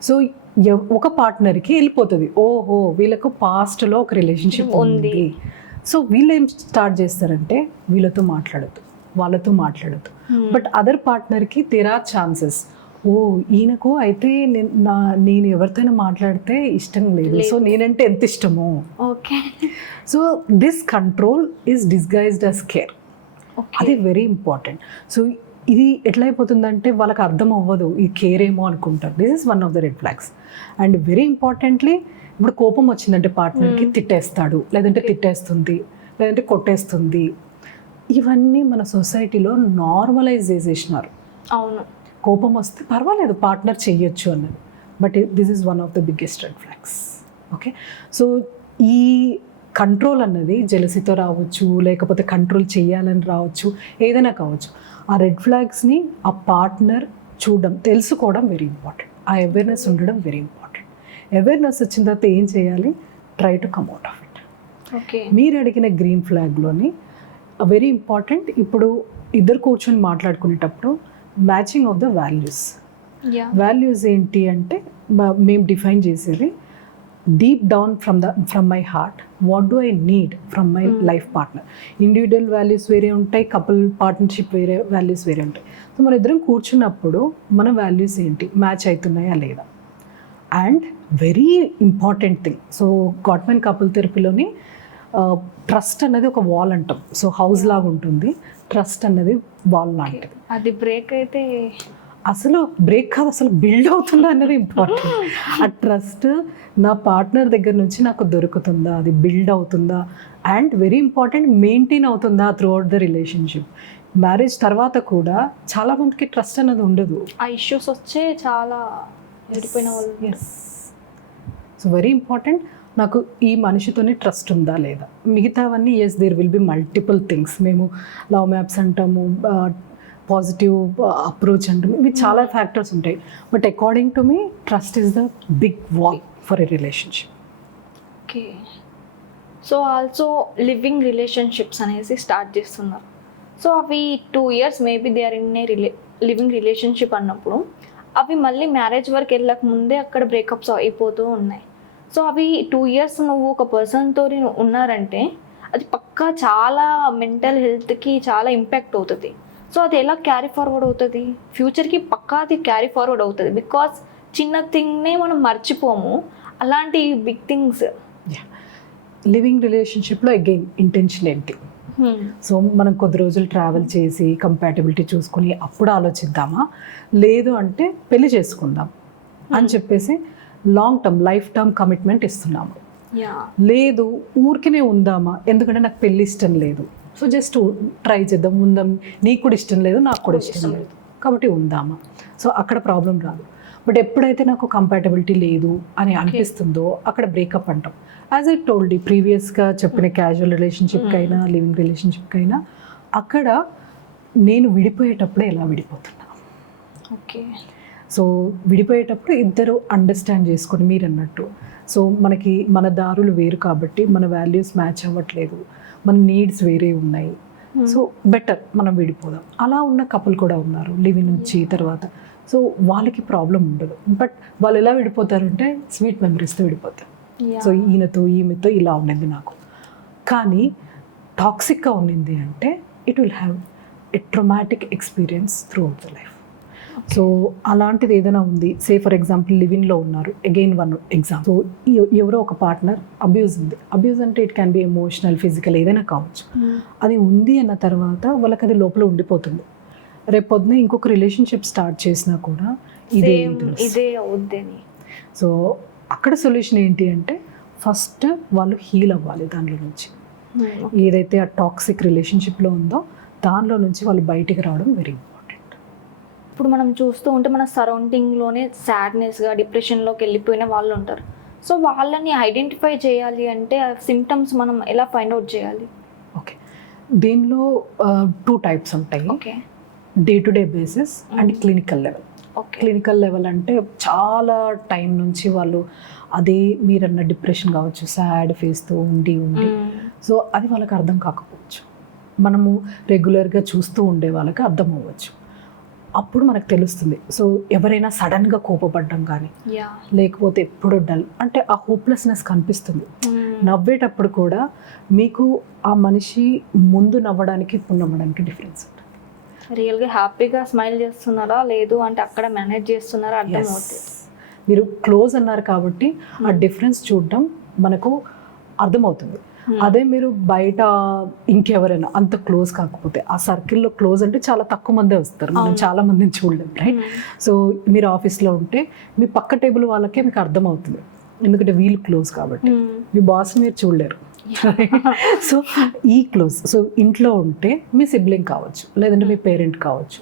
So ఒక పార్ట్నర్కి వెళ్ళిపోతుంది, ఓహో వీళ్ళకు పాస్ట్లో ఒక రిలేషన్షిప్ ఉంది. సో వీళ్ళు ఏం స్టార్ట్ చేస్తారంటే వీళ్ళతో మాట్లాడద్దు, వాళ్ళతో మాట్లాడద్దు. బట్ అదర్ పార్ట్నర్కి దేర్ ఆర్ ఛాన్సెస్, ఓ ఈయనకు అయితే నేను ఎవరితోనైనా మాట్లాడితే ఇష్టం లేదు, సో నేనంటే ఎంత ఇష్టమో. Okay, so this control is disguised as care. అది వెరీ ఇంపార్టెంట్. సో ఇది ఎట్లా అయిపోతుందంటే వాళ్ళకి అర్థం అవ్వదు, ఈ కేర్ ఏమో అనుకుంటారు. This is one of the red flags. And very importantly ఇప్పుడు కోపం వచ్చిందంటే పార్ట్నర్కి తిట్టేస్తాడు, లేదంటే తిట్టేస్తుంది, లేదంటే కొట్టేస్తుంది. ఇవన్నీ మన సొసైటీలో నార్మలైజ్ చేసేసినారు. అవును, కోపం వస్తే పర్వాలేదు పార్ట్నర్ చెయ్యొచ్చు అన్నది. But this is one of the biggest red flags. Okay, so ఈ కంట్రోల్ అన్నది జెలసీతో రావచ్చు, లేకపోతే కంట్రోల్ చేయాలని రావచ్చు, ఏదైనా కావచ్చు. ఆ రెడ్ ఫ్లాగ్స్ని ఆ పార్ట్నర్ చూడడం, తెలుసుకోవడం వెరీ ఇంపార్టెంట్. ఆ అవేర్నెస్ ఉండడం వెరీ ఇంపార్టెంట్. అవేర్నెస్ వచ్చిన తర్వాత ఏం చేయాలి? Try to come out of it. Okay. మీరు అడిగిన గ్రీన్ ఫ్లాగ్లోని వెరీ ఇంపార్టెంట్, ఇప్పుడు ఇద్దరు కూర్చొని మాట్లాడుకునేటప్పుడు matching of the values. Yeah. Values ఏంటి అంటే మేము డిఫైన్ చేసేది deep down from my heart, what do I need from my life partner. Individual values వేరే ఉంటాయి, కపుల్ పార్ట్నర్షిప్ వేరే వాల్యూస్ వేరే ఉంటాయి. సో మన ఇద్దరం కూర్చున్నప్పుడు మన వాల్యూస్ ఏంటి, మ్యాచ్ అవుతున్నాయా లేదా. And very important thing, so Gottman couple థెరపీలోని ట్రస్ట్ అన్నది ఒక వాల్ అంటాం. సో హౌస్ లాగా ఉంటుంది, ట్రస్ట్ అన్నది వాల్ లాంటిది. అది బ్రేక్ అయితే అసలు బ్రేక్ కాదు, అసలు బిల్డ్ అవుతుందా అన్నది ఇంపార్టెంట్. ఆ ట్రస్ట్ నా పార్ట్నర్ దగ్గర నుంచి నాకు దొరుకుతుందా, అది బిల్డ్ అవుతుందా, అండ్ వెరీ ఇంపార్టెంట్ మెయింటైన్ అవుతుందా through out the relationship. Marriage తర్వాత కూడా చాలా మందికి ట్రస్ట్ అన్నది ఉండదు. ఆ ఇష్యూస్ వచ్చే చాలా విడిపోయిన వాళ్ళు. ఎస్. సో వెరీ ఇంపార్టెంట్, నాకు ఈ మనిషితోనే ట్రస్ట్ ఉందా లేదా. మిగతావన్నీ yes there will be multiple things. మేము లవ్ మ్యాప్స్ అంటాము, పాజిటివ్ అప్రోచ్ అంటాము, ఇవి చాలా ఫ్యాక్టర్స్ ఉంటాయి. But according to me trust is the big wall for a relationship. Okay. So also living relationships అనేసి స్టార్ట్ చేస్తున్నారు. సో అవి 2 years maybe they are in a living relationship అన్నప్పుడు అవి మళ్ళీ మ్యారేజ్ వరకు వెళ్ళక ముందే అక్కడ బ్రేకప్స్ అయిపోతూ ఉన్నాయి. సో అవి 2 years నువ్వు ఒక పర్సన్తో ఉన్నారంటే అది పక్కా చాలా మెంటల్ హెల్త్కి చాలా ఇంపాక్ట్ అవుతుంది. సో అది ఎలా క్యారీ ఫార్వర్డ్ అవుతుంది ఫ్యూచర్కి? పక్కా అది క్యారీ ఫార్వర్డ్ అవుతుంది, బికాస్ చిన్న థింగ్నే మనం మర్చిపోము, అలాంటి బిగ్ థింగ్స్. లివింగ్ రిలేషన్షిప్లో అగైన్ ఇంటెన్షన్ ఏంటి? సో మనం కొద్ది రోజులు ట్రావెల్ చేసి కంపాటబిలిటీ చూసుకుని అప్పుడు ఆలోచిద్దామా, లేదు అంటే పెళ్లి చేసుకుందాం అని చెప్పేసి long term life term commitment ఇస్తున్నాము. లేదు ఊరికినే ఉందామా, ఎందుకంటే నాకు పెళ్ళి ఇష్టం లేదు, సో జస్ట్ ట్రై చేద్దాం, ఉందాం, నీకు కూడా ఇష్టం లేదు నాకు కూడా ఇష్టం లేదు కాబట్టి ఉందామా. సో అక్కడ ప్రాబ్లం రాదు. బట్ ఎప్పుడైతే నాకు కంపాటబిలిటీ లేదు అని అనిపిస్తుందో అక్కడ బ్రేకప్ అంటాం. యాజ్ ఐ టోల్డ్ ప్రీవియస్గా చెప్పిన క్యాజువల్ రిలేషన్షిప్కి అయినా లివింగ్ రిలేషన్షిప్కి అయినా అక్కడ నేను విడిపోయేటప్పుడే ఎలా విడిపోతున్నా. ఓకే. సో విడిపోయేటప్పుడు ఇద్దరు అండర్స్టాండ్ చేసుకొని మీరు అన్నట్టు, సో మనకి మన దారులు వేరు కాబట్టి మన వాల్యూస్ మ్యాచ్ అవ్వట్లేదు, మన నీడ్స్ వేరే ఉన్నాయి, సో బెటర్ మనం విడిపోదాం. అలా ఉన్న కపుల్ కూడా ఉన్నారు లివింగ్ వచ్చి తర్వాత. సో వాళ్ళకి ప్రాబ్లం ఉండదు. బట్ వాళ్ళు ఎలా విడిపోతారంటే స్వీట్ మెమరీస్తో విడిపోతారు. సో ఈయనతో ఈమెతో ఇలా ఉండింది నాకు, కానీ టాక్సిక్గా ఉండింది అంటే it will have a traumatic experience through out the life. So అలాంటిది ఏదైనా ఉంది, సే ఫర్ ఎగ్జాంపుల్ లివింగ్లో ఉన్నారు, అగైన్ వన్ ఎగ్జాంపుల్. సో ఎవరో ఒక పార్ట్నర్ అబ్యూజ్ ఉంది. అబ్యూజ్ అంటే it can be emotional, physical, ఏదైనా కావచ్చు. అది ఉంది అన్న తర్వాత వాళ్ళకి అది లోపల ఉండిపోతుంది. రేపు పొద్దున ఇంకొక రిలేషన్షిప్ స్టార్ట్ చేసినా కూడా ఇదే అవుద్దని. సో అక్కడ సొల్యూషన్ ఏంటి అంటే ఫస్ట్ వాళ్ళు హీల్ అవ్వాలి దానిలో నుంచి. ఏదైతే ఆ టాక్సిక్ రిలేషన్షిప్లో ఉందో దానిలో నుంచి వాళ్ళు బయటికి రావడం వెరీ ఇంపార్టెంట్. ఇప్పుడు మనం చూస్తూ ఉంటే మన సరౌండింగ్లోనే సాడ్నెస్గా డిప్రెషన్లోకి వెళ్ళిపోయిన వాళ్ళు ఉంటారు. సో వాళ్ళని ఐడెంటిఫై చేయాలి అంటే ఆ సిమ్టమ్స్ మనం ఎలా ఫైండ్ అవుట్ చేయాలి? ఓకే, దీనిలో 2 types ఉంటాయి. Okay. Day to day basis and clinical level. Clinical level అంటే చాలా టైం నుంచి వాళ్ళు అదే మీరన్న డిప్రెషన్ కావచ్చు, సాడ్ ఫేస్తో ఉండి సో అది వాళ్ళకి అర్థం కాకపోవచ్చు. మనము రెగ్యులర్గా చూస్తూ ఉండే వాళ్ళకి అర్థం అవ్వచ్చు. అప్పుడు మనకు తెలుస్తుంది. సో ఎవరైనా సడన్గా కోపపడడం కానీ లేకపోతే ఎప్పుడు డల్ అంటే ఆ హోప్లెస్నెస్ కనిపిస్తుంది. నవ్వేటప్పుడు కూడా మీకు ఆ మనిషి ముందు నవ్వడానికి ఇప్పుడు నవ్వడానికి డిఫరెన్స్ ఉంటుంది. రియల్గా హ్యాపీగా స్మైల్ చేస్తున్నారా లేదు అంటే అక్కడ మేనేజ్ చేస్తున్నారా అర్థం అవుతుంది. మీరు క్లోజ్ అన్నారు కాబట్టి ఆ డిఫరెన్స్ చూడడం మనకు అర్థమవుతుంది. అదే మీరు బయట ఇంకెవరైనా అంత క్లోజ్ కాకపోతే, ఆ సర్కిల్లో క్లోజ్ అంటే చాలా తక్కువ మందే వస్తారు, మనం చాలా మందిని చూడలేం, రైట్? సో మీరు ఆఫీస్లో ఉంటే మీ పక్క టేబుల్ వాళ్ళకే మీకు అర్థమవుతుంది, ఎందుకంటే వీళ్ళు క్లోజ్ కాబట్టి. మీ బాస్ని మీరు చూడలేరు. సో ఈ క్లోజ్. సో ఇంట్లో ఉంటే మీ సిబ్లింగ్ కావచ్చు, లేదంటే మీ పేరెంట్ కావచ్చు.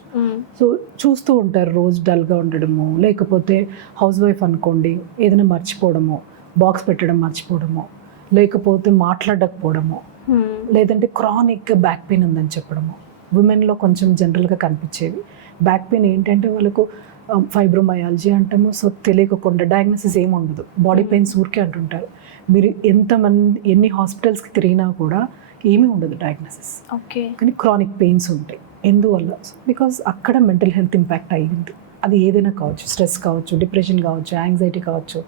సో చూస్తూ ఉంటారు రోజు డల్గా ఉండడము, లేకపోతే హౌస్ వైఫ్ అనుకోండి ఏదైనా మర్చిపోవడమో, బాక్స్ పెట్టడం మర్చిపోవడమో, లేకపోతే మాట్లాడకపోవడము, లేదంటే క్రానిక్ బ్యాక్ పెయిన్ ఉందని చెప్పడము. ఉమెన్లో కొంచెం జనరల్గా కనిపించేవి బ్యాక్ పెయిన్ ఏంటంటే వాళ్ళకు ఫైబ్రోమయాలజీ అంటాము. సో తెలియకుండా డయాగ్నోసిస్ ఏమి ఉండదు, బాడీ పెయిన్స్ ఊరికే అంటుంటారు. మీరు ఎన్ని హాస్పిటల్స్కి తిరిగినా కూడా ఏమీ ఉండదు డయాగ్నోసిస్. ఓకే. కానీ క్రానిక్ పెయిన్స్ ఉంటాయి. ఎందువల్ల? బికాజ్ అక్కడ మెంటల్ హెల్త్ ఇంపాక్ట్ అయ్యింది. అది ఏదైనా కావచ్చు, స్ట్రెస్ కావచ్చు, డిప్రెషన్ కావచ్చు, యాంగ్జైటీ కావచ్చు.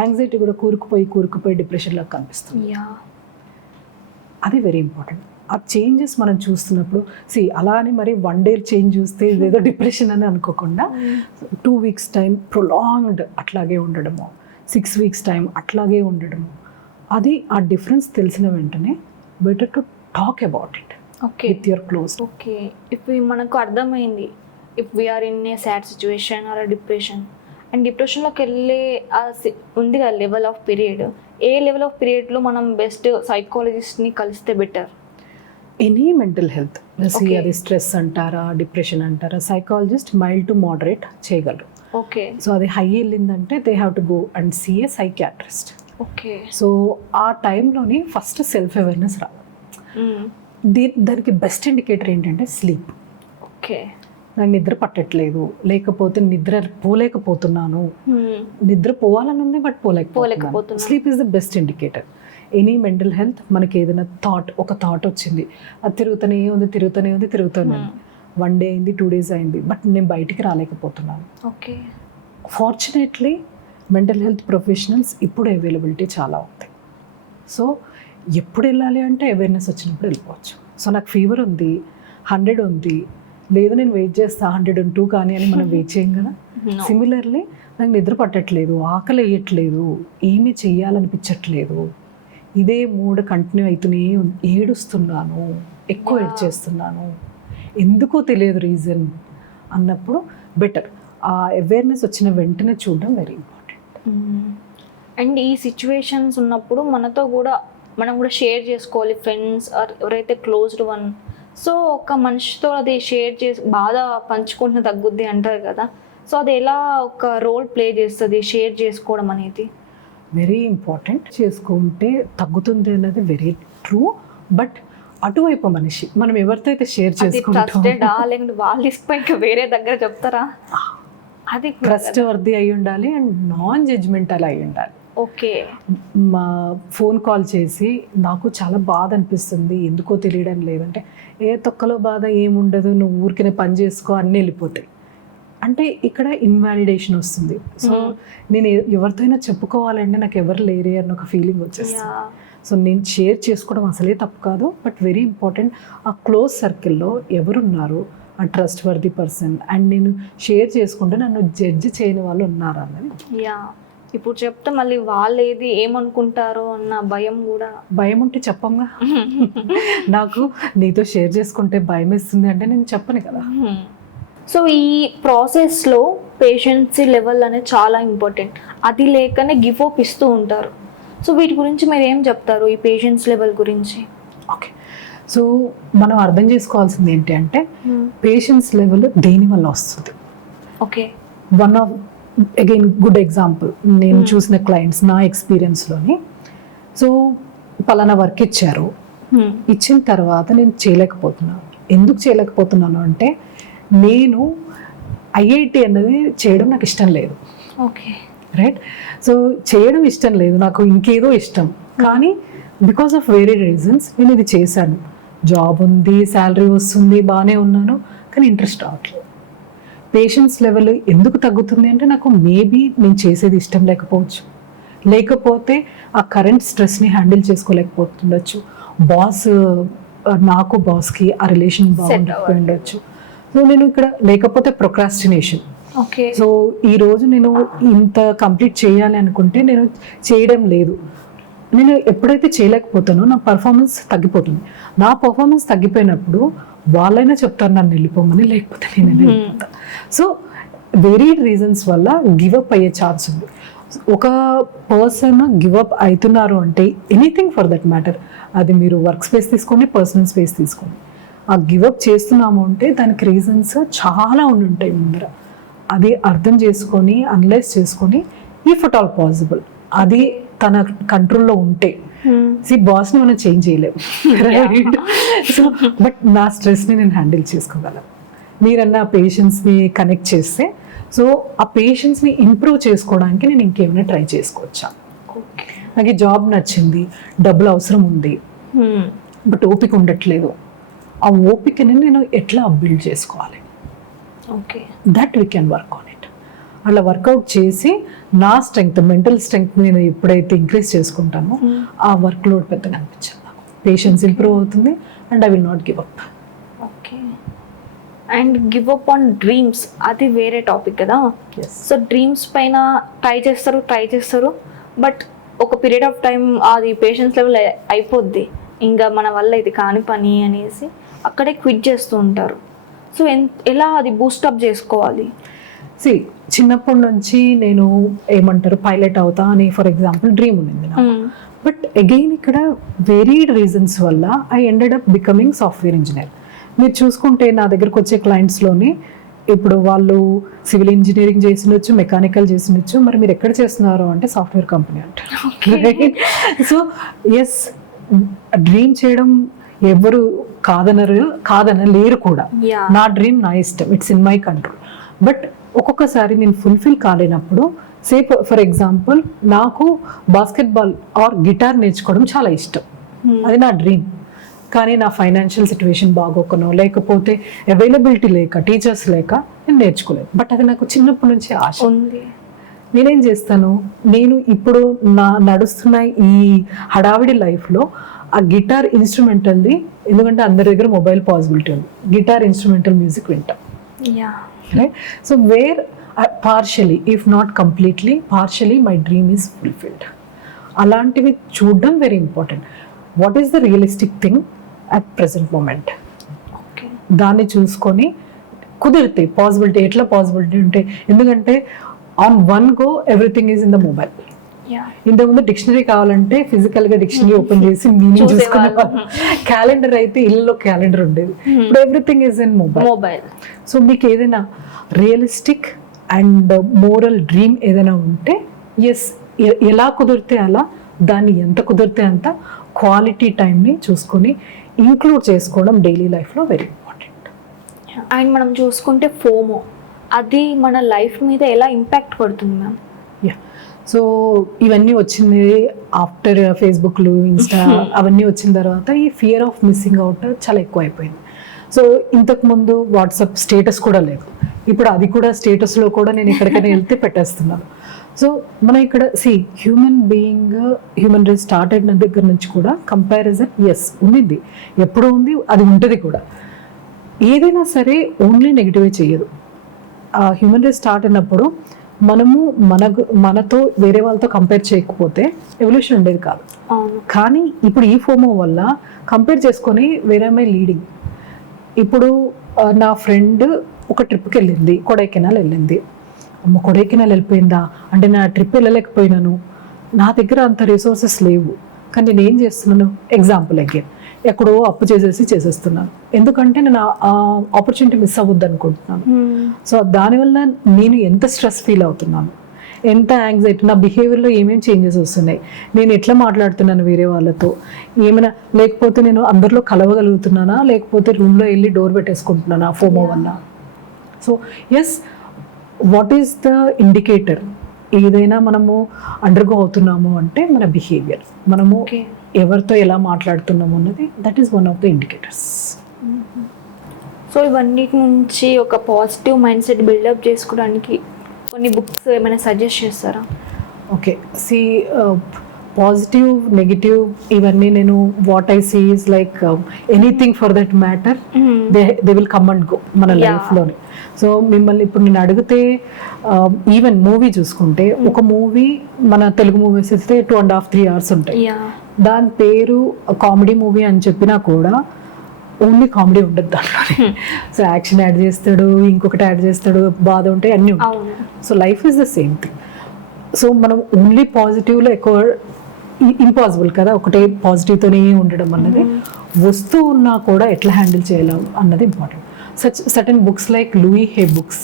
యాంగ్జైటీ కూడా కూరుకుపోయి డిప్రెషన్లో కనిపిస్తుంది. అది వెరీ ఇంపార్టెంట్. ఆ చేంజెస్ మనం చూస్తున్నప్పుడు అలా అని మరి 1 day చేంజ్ చూస్తే ఇదేదో డిప్రెషన్ అని అనుకోకుండా 2 weeks టైం ప్రొలాంగ్డ్ అట్లాగే ఉండడము, 6 weeks టైం అట్లాగే ఉండడము, అది ఆ డిఫరెన్స్ తెలిసిన వెంటనే better to talk about it with your close. Okay. ఇప్పుడు మనకు అర్థమైంది, if we are in a sad situation or depression, and డిప్రెషన్లోకి వెళ్ళే ఉంది కదా level of period, a level of పీరియడ్లో మనం బెస్ట్ సైకాలజిస్ట్ని కలిస్తే బెటర్? ఎనీ మెంటల్ హెల్త్, అది స్ట్రెస్ అంటారా, డిప్రెషన్ అంటారా, సైకాలజిస్ట్ మైల్డ్ టు మోడరేట్ చేయగలరు. ఓకే. సో అది హై వెళ్ళిందంటే they have to go and see a psychiatrist. Okay. So ఆ టైంలోని ఫస్ట్ సెల్ఫ్ అవేర్నెస్ రావాలి. దానికి బెస్ట్ ఇండికేటర్ ఏంటంటే స్లీప్. ఓకే. నాకు నిద్ర పట్టట్లేదు, లేకపోతే నిద్ర పోలేకపోతున్నాను, నిద్ర పోవాలని ఉంది బట్ పోలేకపోతున్నాను. Sleep is the best indicator. Any mental health మనకి ఏదైనా ఒక థాట్ వచ్చింది, అది తిరుగుతూనే ఉంది. 1 day అయింది, 2 days అయింది, బట్ నేను బయటికి రాలేకపోతున్నాను. Okay. Fortunately mental health professionals ఇప్పుడు అవైలబిలిటీ చాలా ఉంది. సో ఎప్పుడు వెళ్ళాలి అంటే అవేర్నెస్ వచ్చినప్పుడు వెళ్ళిపోవచ్చు. సో నాకు ఫీవర్ ఉంది, 100 ఉంది, లేదు నేను వెయిట్ చేస్తా 102 కానీ అని మనం వెయిట్ చేయం కదా. సిమిలర్లీ నాకు నిద్ర పట్టట్లేదు, ఆకలి వేయట్లేదు, ఏమీ చెయ్యాలనిపించట్లేదు, ఇదే మూడ్ కంటిన్యూ అవుతూనే ఏడుస్తున్నాను, ఎక్కువ ఏడ్చేస్తున్నాను, ఎందుకో తెలియదు రీజన్ అన్నప్పుడు బెటర్ ఆ అవేర్నెస్ వచ్చిన వెంటనే చూడడం వెరీ ఇంపార్టెంట్. అండ్ ఈ సిచ్యువేషన్స్ ఉన్నప్పుడు మనం కూడా షేర్ చేసుకోవాలి, ఫ్రెండ్స్ ఆర్ ఎవరైతే క్లోజ్డ్ వన్. సో ఒక మనిషితో అది షేర్ చేసి బాధ పంచుకుంటే తగ్గుద్ది అంటారు కదా. సో అది ఎలా ఒక రోల్ ప్లే చేస్తుంది షేర్ చేసుకోవడం అనేది? Very important. చేసుకుంటే తగ్గుతుంది అన్నది వెరీ ట్రూ. బట్ అటువైపు మనిషి మనం ఎవరితో అయితే షేర్ చేసుకుంటాం, వేరే దగ్గర చెప్తారా, అది ట్రస్ట్ వర్ది అయి ఉండాలి అండ్ నాన్ జడ్జ్మెంటల్ అయి ఉండాలి. ఓకే. మా ఫోన్ కాల్ చేసి నాకు చాలా బాధ అనిపిస్తుంది, ఎందుకో తెలియడం లేదంటే, ఏ తొక్కలో బాధ ఏముండదు, నువ్వు ఊరికనే పని చేసుకో అన్నీ వెళ్ళిపోతాయి అంటే ఇక్కడ ఇన్వాలిడేషన్ వస్తుంది. సో నేను ఎవరితోనైనా చెప్పుకోవాలంటే నాకు ఎవరు లేరే అన్న ఒక ఫీలింగ్ వచ్చేస్తుంది. సో నేను షేర్ చేసుకోవడం అసలే తప్పు కాదు, బట్ వెరీ ఇంపార్టెంట్ ఆ క్లోజ్ సర్కిల్లో ఎవరున్నారు, ఆ ట్రస్ట్ వర్ది పర్సన్, అండ్ నేను షేర్ చేసుకుంటే నన్ను జడ్జ్ చేయని వాళ్ళు ఉన్నారా అన్నది. ఇప్పుడు చెప్తే మళ్ళీ వాళ్ళు ఏమనుకుంటారో అన్న భయం ఉంటే చెప్పంగా. నాకు నీతో షేర్ చేసుకుంటే భయం వేస్తుంది అంటే నేను చెప్పను కదా. సో ఈ ప్రాసెస్లో పేషెన్సీ లెవెల్ అనేది చాలా ఇంపార్టెంట్. అది లేకనే గివ్ అప్ ఇస్తూ ఉంటారు. సో వీటి గురించి మీరు ఏం చెప్తారు, ఈ పేషెన్స్ లెవెల్ గురించి? ఓకే. సో మనం అర్థం చేసుకోవాల్సింది ఏంటి అంటే పేషెన్స్ లెవెల్ దేని వల్ల వస్తుంది. Okay. One of again good example నేను చూసిన క్లయింట్స్ నా ఎక్స్పీరియన్స్లోని. సో పలానా వర్క్ ఇచ్చారు, ఇచ్చిన తర్వాత నేను చేయలేకపోతున్నాను. ఎందుకు చేయలేకపోతున్నాను అంటే నేను ఐఐటి అన్నది చేయడం నాకు ఇష్టం లేదు. ఓకే. రైట్. సో చేయడం ఇష్టం లేదు, నాకు ఇంకేదో ఇష్టం, కానీ బికాస్ ఆఫ్ వేరే రీజన్స్ నేను ఇది చేశాను. జాబ్ ఉంది, శాలరీ వస్తుంది, బాగానే ఉన్నాను, కానీ ఇంట్రెస్ట్ రావట్లేదు. పేషెన్స్ లెవెల్ ఎందుకు తగ్గుతుంది అంటే నాకు మేబీ నేను చేసేది ఇష్టం లేకపోవచ్చు, లేకపోతే ఆ కరెంట్ స్ట్రెస్ని హ్యాండిల్ చేసుకోలేకపోతుండొచ్చు, నాకు బాస్కి ఆ రిలేషన్ బాగుండకపోయి ఉండొచ్చు. సో నేను ఇక్కడ లేకపోతే ప్రొక్రాస్టినేషన్. ఓకే. సో ఈ రోజు నేను ఇంత కంప్లీట్ చేయాలి అనుకుంటే నేను చేయడం లేదు. నేను ఎప్పుడైతే చేయలేకపోతానో నా పర్ఫార్మెన్స్ తగ్గిపోతుంది. నా పర్ఫార్మెన్స్ తగ్గిపోయినప్పుడు వాళ్ళైనా చెప్తారు నన్ను వెళ్ళిపోమని, లేకపోతే నేను వెళ్ళిపోతా. సో వేరియడ్ రీజన్స్ వల్ల గివప్ అయ్యే ఛాన్స్ ఉంది. ఒక పర్సన్ గివప్ అవుతున్నారు అంటే ఎనీథింగ్ ఫర్ దట్ మ్యాటర్, అది మీరు వర్క్ స్పేస్ తీసుకోండి, పర్సనల్ స్పేస్ తీసుకోండి, ఆ గివప్ చేస్తున్నాము అంటే దానికి రీజన్స్ చాలా ఉంటాయి ముందర. అది అర్థం చేసుకొని అనలైజ్ చేసుకొని ఇఫ్ అట్ ఆల్ పాసిబుల్ అది తన కంట్రోల్లో ఉంటే, బాస్ని మనం చేంజ్ చేయలేము, రైట్? సో బట్ నా స్ట్రెస్ని నేను హ్యాండిల్ చేసుకోగలను. మీరన్నా పేషెన్స్ని కనెక్ట్ చేస్తే సో ఆ పేషెన్స్ని ఇంప్రూవ్ చేసుకోవడానికి నేను ఇంకేమైనా ట్రై చేసుకోవచ్చా, ఓకే. నాకు ఈ జాబ్ నచ్చింది, డబ్బులు అవసరం ఉంది, బట్ ఓపిక ఉండట్లేదు, ఆ ఓపికని నేను ఎట్లా బిల్డ్ చేసుకోవాలి, okay, that we can work on it. అలా వర్కౌట్ చేసి నా స్ట్రెంగ్త్, మెంటల్ స్ట్రెంగ్త్ నేను ఎప్పుడైతే ఇంక్రీజ్ చేసుకుంటానో ఆ వర్క్ లోడ్ పెద్దగా అనిపించింది నాకు, పేషెన్స్ ఇంప్రూవ్ అవుతుంది and I will not give up. Okay. And give up on dreams అది వేరే టాపిక్ కదా. Yes. సో డ్రీమ్స్ పైన ట్రై చేస్తారు బట్ ఒక పీరియడ్ ఆఫ్ టైం అది పేషెన్స్ లెవెల్ అయిపోద్ది, ఇంకా మన వల్ల ఇది కాని పని అనేసి అక్కడే క్విట్ చేస్తూ ఉంటారు. సో ఎలా అది బూస్టప్ చేసుకోవాలి? చిన్నప్పటి నుంచి నేను ఏమంటారు పైలట్ అవుతా అని ఫర్ ఎగ్జాంపుల్ డ్రీమ్ ఉంది నాకు. బట్ అగైన్ ఇక్కడ వేరీడ్ రీజన్స్ వల్ల I ended up becoming software engineer. మీరు చూసుకుంటే నా దగ్గరకు వచ్చే క్లయింట్స్లోని ఇప్పుడు వాళ్ళు సివిల్ ఇంజనీరింగ్ చేసినొచ్చు, మెకానికల్ చేసినొచ్చు, మరి మీరు ఎక్కడ చేస్తున్నారు అంటే సాఫ్ట్వేర్ కంపెనీ అంటారు. సో ఎస్, డ్రీమ్ చేయడం ఎవరు కాదనలేరు కూడా. Yeah. నా డ్రీమ్ నా ఇష్టం, it's in my control. But ఒక్కొక్కసారి నేను ఫుల్ఫిల్ కాలేనప్పుడు, సే ఫర్ ఎగ్జాంపుల్ నాకు బాస్కెట్బాల్ ఆర్ గిటార్ నేర్చుకోవడం చాలా ఇష్టం, అది నా డ్రీమ్. కానీ నా ఫైనాన్షియల్ సిచ్యువేషన్ బాగోకనో లేకపోతే అవైలబిలిటీ లేక, టీచర్స్ లేక నేను నేర్చుకోలేదు. బట్ అది నాకు చిన్నప్పటి నుంచి ఆశ ఉంది. నేనేం చేస్తాను, నేను ఇప్పుడు నా నడుస్తున్న ఈ హడావిడి లైఫ్లో ఆ గిటార్ ఇన్స్ట్రుమెంటల్ది, ఎందుకంటే అందరి దగ్గర మొబైల్ పాసిబిలిటీ ఉంది, గిటార్ ఇన్స్ట్రుమెంటల్ మ్యూజిక్ వింటాం. Right? So where partially, if not completely, partially my dream is fulfilled. అలాంటివి చూడడం very important. What is the realistic thing at present moment, దాన్ని చూసుకొని కుదిరితే పాసిబిలిటీ, ఎట్లా పాసిబిలిటీ ఉంటే, ఎందుకంటే on one go everything is in the mobile. ఇంతకుముందు dictionary కావాలంటే ఫిజికల్ గా డిక్షనరీ ఓపెన్ చేసి మీనింగ్ చూసుకునేవాళ్ళం. క్యాలెండర్ అయితే ఇల్లులో క్యాలెండర్ ఉండేది, ఇప్పుడు everything is in mobile. So మీకు ఏదైనా రియలిస్టిక్ అండ్ మోరల్ డ్రీమ్ ఏదైనా ఉంటే, ఎస్, ఎలా కుదిరితే అలా, దాన్ని ఎంత కుదిరితే అంత క్వాలిటీ టైంని చూసుకొని ఇంక్లూడ్ చేసుకోవడం డైలీ లైఫ్లో వెరీ ఇంపార్టెంట్. అండ్ మనం చూసుకుంటే ఫోమో, అది మన లైఫ్ మీద ఎలా ఇంపాక్ట్ పడుతుంది మ్యామ్? సో ఇవన్నీ వచ్చింది ఆఫ్టర్ ఫేస్బుక్లు, ఇన్స్టా అవన్నీ వచ్చిన తర్వాత ఈ ఫియర్ ఆఫ్ మిస్సింగ్ అవుట్ చాలా ఎక్కువ అయిపోయింది. సో ఇంతకుముందు వాట్సాప్ స్టేటస్ కూడా లేదు, ఇప్పుడు అది కూడా స్టేటస్లో కూడా నేను ఎక్కడికైనా వెళ్తే పెట్టేస్తున్నాను. సో మనం ఇక్కడ హ్యూమన్ రేస్ స్టార్ట్ అయిన దగ్గర నుంచి కూడా కంపారిజన్ ఎస్ ఉండింది, ఎప్పుడూ ఉంది, అది ఉంటుంది కూడా. ఏదైనా సరే ఓన్లీ నెగిటివే చేయదు. హ్యూమన్ రేస్ స్టార్ట్ అయినప్పుడు మనము మనతో వేరే వాళ్ళతో కంపేర్ చేయకపోతే ఎవల్యూషన్ ఉండేది కాదు. కానీ ఇప్పుడు ఈ ఫోమో వల్ల కంపేర్ చేసుకొని వేరే అమ్మాయి లీడింగ్. ఇప్పుడు నా ఫ్రెండ్ ఒక ట్రిప్కి వెళ్ళింది, కొడైకెనాల్ వెళ్ళింది. అమ్మ, కొడైకెనాల్ వెళ్ళిపోయిందా అంటే నా ట్రిప్ వెళ్ళలేకపోయినాను, నా దగ్గర అంత రిసోర్సెస్ లేవు. కానీ నేను ఏం చేస్తున్నాను, ఎగ్జాంపుల్ అగైన్, ఎక్కడో అప్పు చేసేస్తున్నాను, ఎందుకంటే నేను ఆ ఆపర్చునిటీ మిస్ అవ్వద్దు అనుకుంటున్నాను. సో దానివల్ల నేను ఎంత స్ట్రెస్ ఫీల్ అవుతున్నాను, ఎంత యాంగ్జైటీ, నా బిహేవియర్లో ఏమేమి చేంజెస్ వస్తున్నాయి, నేను ఎట్లా మాట్లాడుతున్నాను వేరే వాళ్ళతో, ఏమైనా, లేకపోతే నేను అందరిలో కలవగలుగుతున్నానా, లేకపోతే రూమ్లో వెళ్ళి డోర్ పెట్టేసుకుంటున్నానా ఆ ఫోమో వల్ల. So yes, what is the indicator, ఏదైనా మనము అండర్గో అవుతున్నాము అంటే మన బిహేవియర్, మనము ఎవరితో ఎలా మాట్లాడుతున్నాము అన్నది, that is one of the indicators. So ఇవన్నిటి నుంచి ఒక పాజిటివ్ మైండ్ సెట్ బిల్డప్ చేసుకోవడానికి కొన్ని బుక్స్ ఏమైనా సజెస్ట్ చేస్తారా? ఓకే, పాజిటివ్, నెగిటివ్, ఇవన్నీ నేను what I see is like anything for that matter, they will come and go మన లైఫ్లోనే. సో మిమ్మల్ని ఇప్పుడు నేను అడిగితే, ఈవెన్ మూవీ చూసుకుంటే, ఒక మూవీ మన తెలుగు మూవీస్ ఇస్తే 2.5-3 hours ఉంటాయి. దాని పేరు కామెడీ మూవీ అని చెప్పినా కూడా ఓన్లీ కామెడీ ఉండదు దాంట్లో. సో యాక్షన్ యాడ్ చేస్తాడు, ఇంకొకటి యాడ్ చేస్తాడు, బాధ ఉంటాయి, అన్నీ ఉంటాయి. So life is the same thing. So మనం ఓన్లీ పాజిటివ్లో ఎక్కువ ఇంపాసిబుల్ కదా, ఒకటే పాజిటివ్తోనే ఉండడం అన్నది. వస్తూ ఉన్నా కూడా ఎట్లా హ్యాండిల్ చేయాలి అన్నది important. Certain books like Louise Hay books,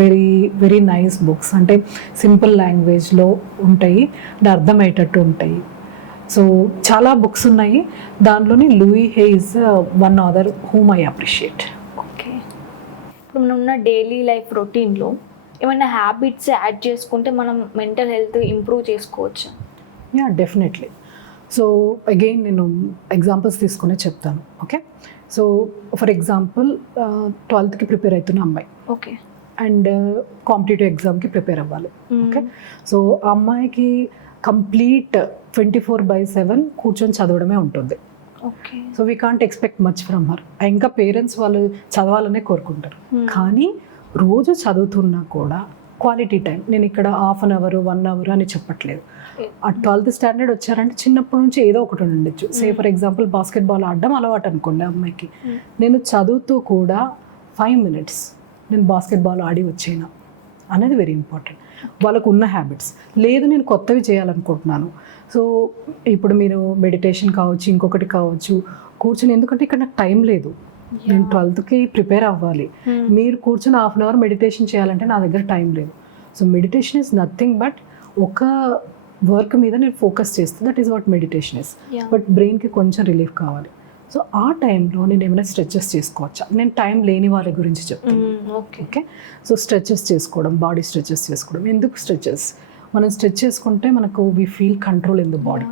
very very nice books, అంటే సింపుల్ లాంగ్వేజ్లో ఉంటాయి, అర్థమయ్యేటట్టు ఉంటాయి. సో చాలా బుక్స్ ఉన్నాయి, దానిలోని Louise Hay is one author whom I appreciate. Okay, ఇప్పుడు మనం ఉన్న డైలీ లైఫ్ రొటీన్లో ఏమైనా హ్యాబిట్స్ యాడ్ చేసుకుంటే మనం మెంటల్ హెల్త్ ఇంప్రూవ్ చేసుకోవచ్చు? Yeah, definitely. సో అగైన్ నేను ఎగ్జాంపుల్స్ తీసుకునే చెప్తాను. Okay, so for example 12th prepare అవుతున్న అమ్మాయి, ఓకే, అండ్ కాంపిటేటివ్ ఎగ్జామ్కి ప్రిపేర్ అవ్వాలి. ఓకే, సో ఆ అమ్మాయికి కంప్లీట్ 24/7 కూర్చొని చదవడమే ఉంటుంది. Okay, so we can't expect much from her. ఇంకా పేరెంట్స్ వాళ్ళు చదవాలనే కోరుకుంటారు, కానీ రోజు చదువుతున్నా కూడా క్వాలిటీ టైం, నేను ఇక్కడ 1/2 అవర్ 1 అవర్ అని చెప్పట్లేదు. ఆ 12th స్టాండర్డ్ వచ్చారంటే చిన్నప్పటి నుంచి ఏదో ఒకటి ఉండొచ్చు. సే ఫర్ ఎగ్జాంపుల్ బాస్కెట్బాల్ ఆడడం అలవాటు అనుకోండి అమ్మాయికి, నేను చదువుతూ కూడా 5 minutes నేను బాస్కెట్బాల్ ఆడి వచ్చేనా అనేది వెరీ ఇంపార్టెంట్. వాళ్ళకు ఉన్న హ్యాబిట్స్. లేదు నేను కొత్తవి చేయాలనుకుంటున్నాను, సో ఇప్పుడు మీరు మెడిటేషన్ కావచ్చు, ఇంకొకటి కావచ్చు, కూర్చొని, ఎందుకంటే ఇక్కడ నాకు టైం లేదు, నేను 12th ప్రిపేర్ అవ్వాలి, మీరు కూర్చొని 1/2 అవర్ మెడిటేషన్ చేయాలంటే నా దగ్గర టైం లేదు. So meditation is nothing but ఒక వర్క్ మీద నేను ఫోకస్ చేస్తే that is what meditation is. But బ్రెయిన్కి కొంచెం రిలీఫ్ కావాలి. సో ఆ టైంలో నేను ఏమైనా స్ట్రెచెస్ చేసుకోవచ్చా, నేను టైం లేని వాళ్ళ గురించి చెప్తాను. ఓకే, సో స్ట్రెచెస్ చేసుకోవడం, బాడీ స్ట్రెచెస్ చేసుకోవడం. ఎందుకు స్ట్రెచెస్? మనం స్ట్రెచ్ చేసుకుంటే మనకు we feel control in the body.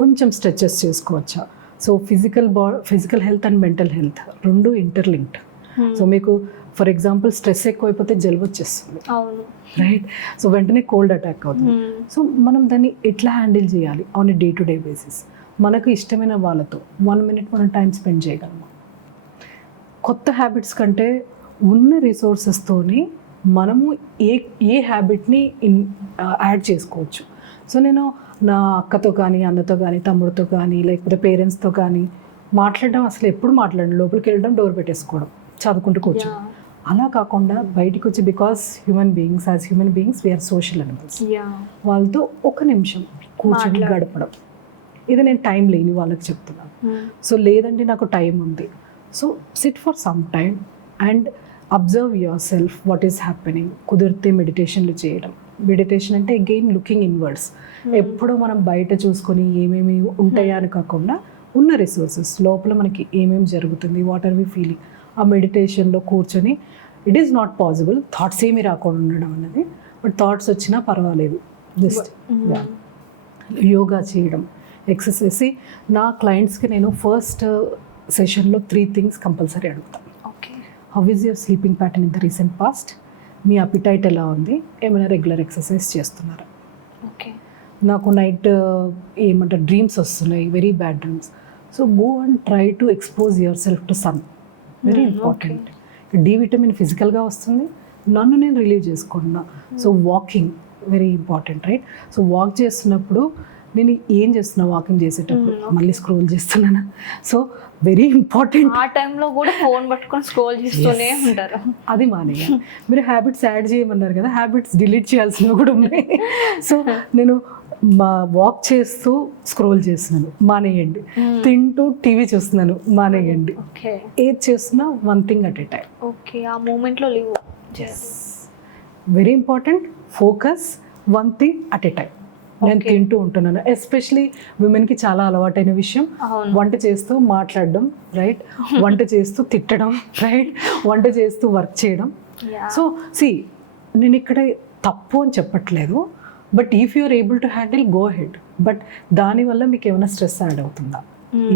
కొంచెం స్ట్రెచెస్ చేసుకోవచ్చా? So physical health and mental health రెండు ఇంటర్లింక్డ్. సో మీకు ఫర్ ఎగ్జాంపుల్ స్ట్రెస్ ఎక్కువైపోతే జలుబు వచ్చేస్తుంది, రైట్? సో వెంటనే కోల్డ్ అటాక్ అవుతుంది. సో మనం దాన్ని ఎట్లా హ్యాండిల్ చేయాలి ఆన్ ఎ డే-టు-డే బేసిస్? మనకు ఇష్టమైన వాళ్ళతో 1 minute మనం టైం స్పెండ్ చేయగలము. కొత్త హ్యాబిట్స్ కంటే ఉన్న రిసోర్సెస్తోని మనము ఏ హ్యాబిట్ని యాడ్ చేసుకోవచ్చు. సో నేను నా అక్కతో కానీ, అన్నతో కానీ, తమ్ముడితో కానీ, లేకపోతే పేరెంట్స్తో కానీ మాట్లాడడం అసలు ఎప్పుడు మాట్లాడడం, లోపలికి వెళ్ళడం, డోర్ పెట్టేసుకోవడం, చదువుకుంటూ కూర్చోడం. అలా కాకుండా బయటికి వచ్చి, because human beings, as human beings we are social animals, వాళ్ళతో 1 నిమిషం కూర్చొని గడపడం. ఇది నేను టైం లేని వాళ్ళకి చెప్తున్నాను. సో లేదండి నాకు టైం ఉంది, so SIT for some time and observe your self, what is happening. కుదిరితే మెడిటేషన్లు చేయడం. మెడిటేషన్ అంటే అగైన్ లుకింగ్ ఇన్వర్డ్స్. ఎప్పుడో మనం బయట చూసుకొని ఏమేమి ఉంటాయా అని కాకుండా ఉన్న రిసోర్సెస్ లోపల మనకి ఏమేమి జరుగుతుంది, వాట్ ఆర్ వి ఫీలింగ్, ఆ మెడిటేషన్లో కూర్చొని. It is not possible thoughts ఏమి రాకుండా ఉండడం అన్నది, బట్ థాట్స్ వచ్చినా పర్వాలేదు, జస్ట్ యోగా చేయడం, ఎక్సర్సైజ్. నా క్లయింట్స్కి నేను ఫస్ట్ సెషన్లో 3 things కంపల్సరీ అడుగుతాను. How is your sleeping pattern in the recent past? Me appetite ఎలా ఉంది? ఏమైనా రెగ్యులర్ ఎక్సర్సైజ్ చేస్తున్నారా? నాకు నైట్ ఏమంటారు డ్రీమ్స్ వస్తున్నాయి, very bad dreams. So go and try to expose yourself to sun, very important. D vitamin ఫిజికల్గా వస్తుంది, నన్ను నేను రిలీవ్ చేసుకుంటున్నా. So walking very important, right? So walk చేస్తున్నప్పుడు నేను ఏం చేస్తున్నా, వాకింగ్ చేసేటప్పుడు మళ్ళీ స్క్రోల్ చేస్తున్నాను. So very important. ఆ టైంలో కూడా ఫోన్ పట్టుకొని స్క్రోల్ చేస్తూనే ఉంటారు. అది మానేయాలి. మీరు హ్యాబిట్స్ యాడ్ చేయమన్నారు కదా, హ్యాబిట్స్ డిలీట్ చేయాల్సినవి కూడా ఉన్నాయి. సో నేను వాక్ చేస్తూ స్క్రోల్ చేస్తున్నాను, మానేయండి. తింటూ టీవీ చూస్తున్నాను, మానేయండి. ఏది చేస్తున్నా 1 thing at a time. Okay, ఆ మూమెంట్లో live. Very important. Focus 1 thing at a time. నేను తింటూ ఉంటున్నాను. ఎస్పెషలీ విమెన్కి చాలా అలవాటైన విషయం వంట చేస్తూ మాట్లాడడం, రైట్? వంట చేస్తూ తిట్టడం, రైట్? వంట చేస్తూ వర్క్ చేయడం. సో సి, నేను ఇక్కడ తప్పు అని చెప్పట్లేదు, but if you are able to handle, go head. But దానివల్ల మీకు ఏమైనా స్ట్రెస్ యాడ్ అవుతుందా?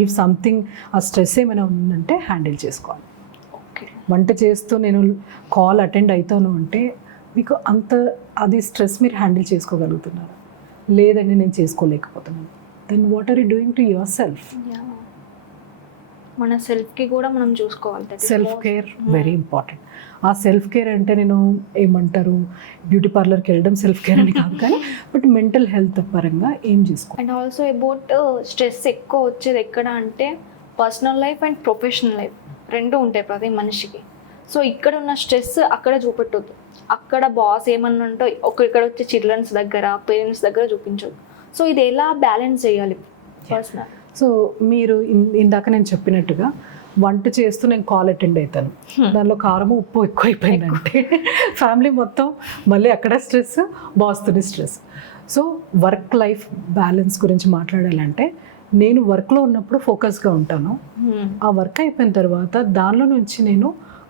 ఇఫ్ సంథింగ్ ఆ స్ట్రెస్ ఏమైనా ఉందంటే హ్యాండిల్ చేసుకోవాలి. వంట చేస్తూ నేను కాల్ అటెండ్ అవుతాను అంటే మీకు అంత అది స్ట్రెస్ మీరు హ్యాండిల్ చేసుకోగలుగుతున్నారు. లేదండి నేను చేసుకోలేకపోతున్నాను, then what are you doing to yourself? మన సెల్ఫ్కి కూడా మనం చూసుకోవాలి. Self care very important. ఆ సెల్ఫ్ కేర్ అంటే నేను ఏమంటారు బ్యూటీ పార్లర్కి వెళ్ళడం సెల్ఫ్ కేర్ అని కాదు, కానీ బట్ మెంటల్ హెల్త్ పరంగా ఏం చేసుకో. అండ్ ఆల్సో అబౌట్ స్ట్రెస్ ఎక్కువ వచ్చేది ఎక్కడ అంటే personal life and professional life రెండు ఉంటాయి ప్రతి మనిషికి. సో ఇక్కడ ఉన్న స్ట్రెస్ అక్కడ చూపెట్టొద్దు. అక్కడ బాస్ ఏమన్నా ఉంటో ఇక్కడ వచ్చే చిల్డ్రన్స్ దగ్గర, పేరెంట్స్ దగ్గర చూపించొద్దు. సో ఇది ఎలా బ్యాలెన్స్ చేయాలి పర్సనల్? సో మీరు ఇందాక నేను చెప్పినట్టుగా వంట చేస్తూ నేను కాల్ అటెండ్ అవుతాను, దానిలో కారము ఉప్పు ఎక్కువైపోయిందంటే ఫ్యామిలీ మొత్తం మళ్ళీ అక్కడ స్ట్రెస్, బాస్తోని stress. So work life balance గురించి మాట్లాడాలంటే నేను వర్క్లో ఉన్నప్పుడు ఫోకస్గా ఉంటాను. ఆ వర్క్ అయిపోయిన తర్వాత దానిలో నుంచి నేను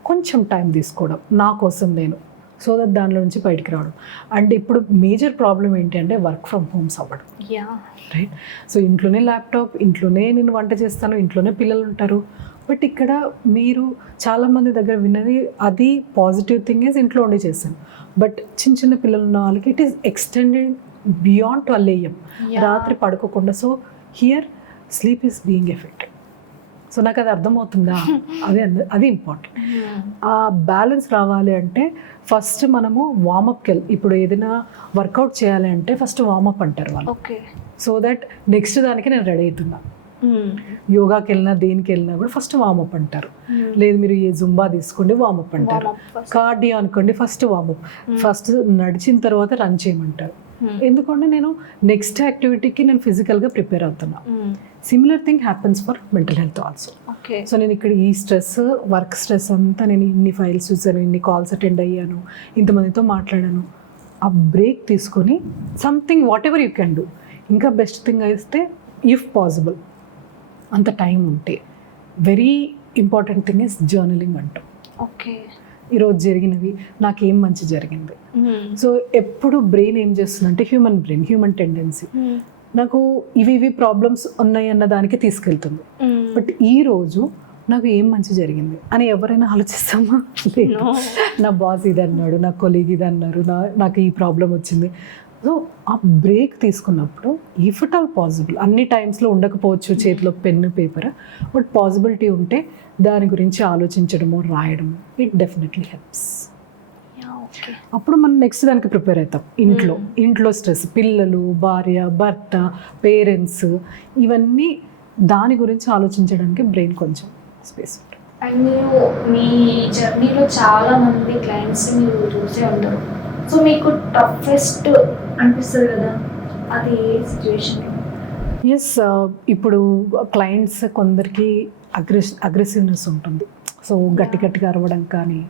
కొంచెం టైం తీసుకోవడం నా కోసం నేను. సో దట్ దానిలో నుంచి బయటికి రావడం. అండ్ ఇప్పుడు మేజర్ ప్రాబ్లం ఏంటి అంటే వర్క్ ఫ్రమ్ హోమ్స్ అవ్వడం, యా రైట్? సో ఇంట్లోనే ల్యాప్టాప్, ఇంట్లోనే నేను వంట చేస్తాను, ఇంట్లోనే పిల్లలు ఉంటారు. బట్ ఇక్కడ మీరు చాలామంది దగ్గర విన్నది అది పాజిటివ్ థింగ్ ఈజ్ ఇంట్లో ఉండి చేస్తాను. బట్ చిన్న చిన్న పిల్లలు ఉన్న వాళ్ళకి it is extended beyond 12 AM, రాత్రి పడుకోకుండా. So here sleep is being affected. So నాకు అది అర్థమవుతుందా? అది ఇంపార్టెంట్. ఆ బ్యాలెన్స్ రావాలి అంటే ఫస్ట్ మనము వార్మప్కి వెళ్ళి, ఇప్పుడు ఏదైనా వర్కౌట్ చేయాలి అంటే ఫస్ట్ వార్మప్ అంటారు వాళ్ళు. ఓకే. సో దట్ నెక్స్ట్ దానికి నేను రెడీ అవుతున్నా. యోగాకి వెళ్ళినా దేనికి వెళ్ళినా కూడా ఫస్ట్ వార్మప్ అంటారు. లేదు మీరు ఏ జుంబా తీసుకోండి వార్మప్ అంటారు. కార్డియో అనుకోండి ఫస్ట్ వార్మప్. ఫస్ట్ నడిచిన తర్వాత రన్ చేయమంటారు. ఎందుకంటే నేను నెక్స్ట్ యాక్టివిటీకి నేను ఫిజికల్గా ప్రిపేర్ అవుతున్నా. Similar thing happens for mental health also. So నేను ఇక్కడ ఈ స్ట్రెస్, వర్క్ స్ట్రెస్ అంతా, నేను ఇన్ని ఫైల్స్ చూసాను, ఇన్ని కాల్స్ అటెండ్ అయ్యాను, ఇంతమందితో మాట్లాడాను, ఆ బ్రేక్ తీసుకొని something what ever you can do. ఇంకా బెస్ట్ థింగ్ అయితే ఇఫ్ పాసిబుల్ అంత టైం ఉంటే very important thing is journaling అంటాం. ఓకే. ఈరోజు జరిగినవి నాకేం మంచి జరిగింది. సో ఎప్పుడు బ్రెయిన్ ఏం చేస్తుందంటే హ్యూమన్ బ్రెయిన్, హ్యూమన్ టెండెన్సీ నాకు ఇవి ప్రాబ్లమ్స్ ఉన్నాయి అన్న దానికి తీసుకెళ్తుంది. బట్ ఈ రోజు నాకు ఏం మంచి జరిగింది అని ఎవరైనా ఆలోచిస్తామా? లేదు. నా బాస్ ఇది అన్నాడు, నా కొలీగ్ ఇది అన్నారు, నాకు ఈ ప్రాబ్లం వచ్చింది. సో ఆ బ్రేక్ తీసుకున్నప్పుడు ఇఫ్ ఇట్ ఆల్ పాసిబుల్, అన్ని టైమ్స్లో ఉండకపోవచ్చు చేతిలో పెన్ను పేపర్, బట్ పాసిబిలిటీ ఉంటే దాని గురించి ఆలోచించడము, రాయడము, ఇట్ డెఫినెట్లీ హెల్ప్స్. అప్పుడు మనం నెక్స్ట్ దానికి ప్రిపేర్ అవుతాం. ఇంట్లో స్ట్రెస్, పిల్లలు, భార్య, భర్త, పేరెంట్స్, ఇవన్నీ దాని గురించి ఆలోచించడానికి బ్రెయిన్ కొంచెం స్పేస్ ఉంటుంది. అండ్ మీరు మీ జర్నీలో చాలా మంది క్లయింట్స్ మీరు చూసే ఉంటారు. సో మీకు టఫెస్ట్ అనిపిస్తుంది కదా, అది ఏ సిచ్యువేషన్? ఎస్, ఇప్పుడు క్లయింట్స్ కొందరికి అగ్రెసివ్నెస్ ఉంటుంది. సో గట్టిగా అరవడం కానీ,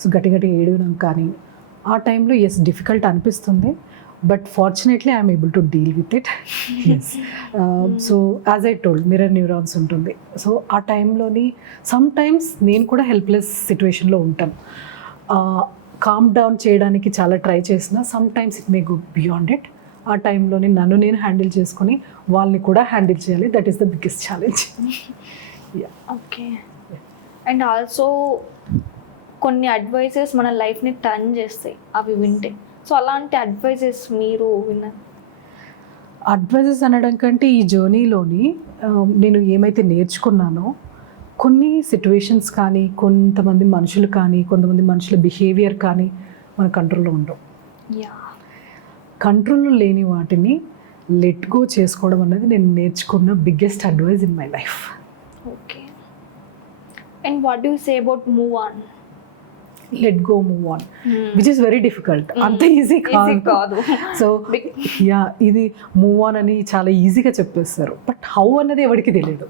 సో గట్టిగా ఏడవడం కానీ, ఆ టైంలో ఎస్ డిఫికల్ట్ అనిపిస్తుంది. But fortunately I'm able to deal with it. Yes, so as I told mirror neurons ఉంటుంది. సో ఆ టైంలోని సమ్ టైమ్స్ నేను కూడా హెల్ప్లెస్ సిచ్యువేషన్లో ఉంటాను. కామ్ డౌన్ చేయడానికి చాలా ట్రై చేసిన, some times it may go beyond it. ఆ టైంలోని నన్ను నేను హ్యాండిల్ చేసుకొని వాళ్ళని కూడా హ్యాండిల్ చేయాలి. That is the biggest challenge. Okay. And also కొన్ని అడ్వైజెస్ మన లైఫ్ని టర్న్ చేస్తాయి అవి వింటే. సో అలాంటి అడ్వైజెస్ మీరు విన్నారు? అడ్వైజెస్ అనడం కంటే ఈ జర్నీలోని నేను ఏమైతే నేర్చుకున్నానో, కొన్ని సిచ్యువేషన్స్ కానీ, కొంతమంది మనుషులు కానీ, కొంతమంది మనుషుల బిహేవియర్ కానీ మన కంట్రోల్లో ఉండవు. కంట్రోల్లో లేని వాటిని లెట్ గో చేసుకోవడం అనేది నేను నేర్చుకున్న biggest advice in my life. Okay. And what do you say about move on? Let go, move on, which is very difficult. అంత ఈజీ కాదు. సో యా, ఇది మూవ్ ఆన్ అని చాలా ఈజీగా చెప్పేస్తారు, బట్ హౌ అన్నది ఎవరికి తెలియదు.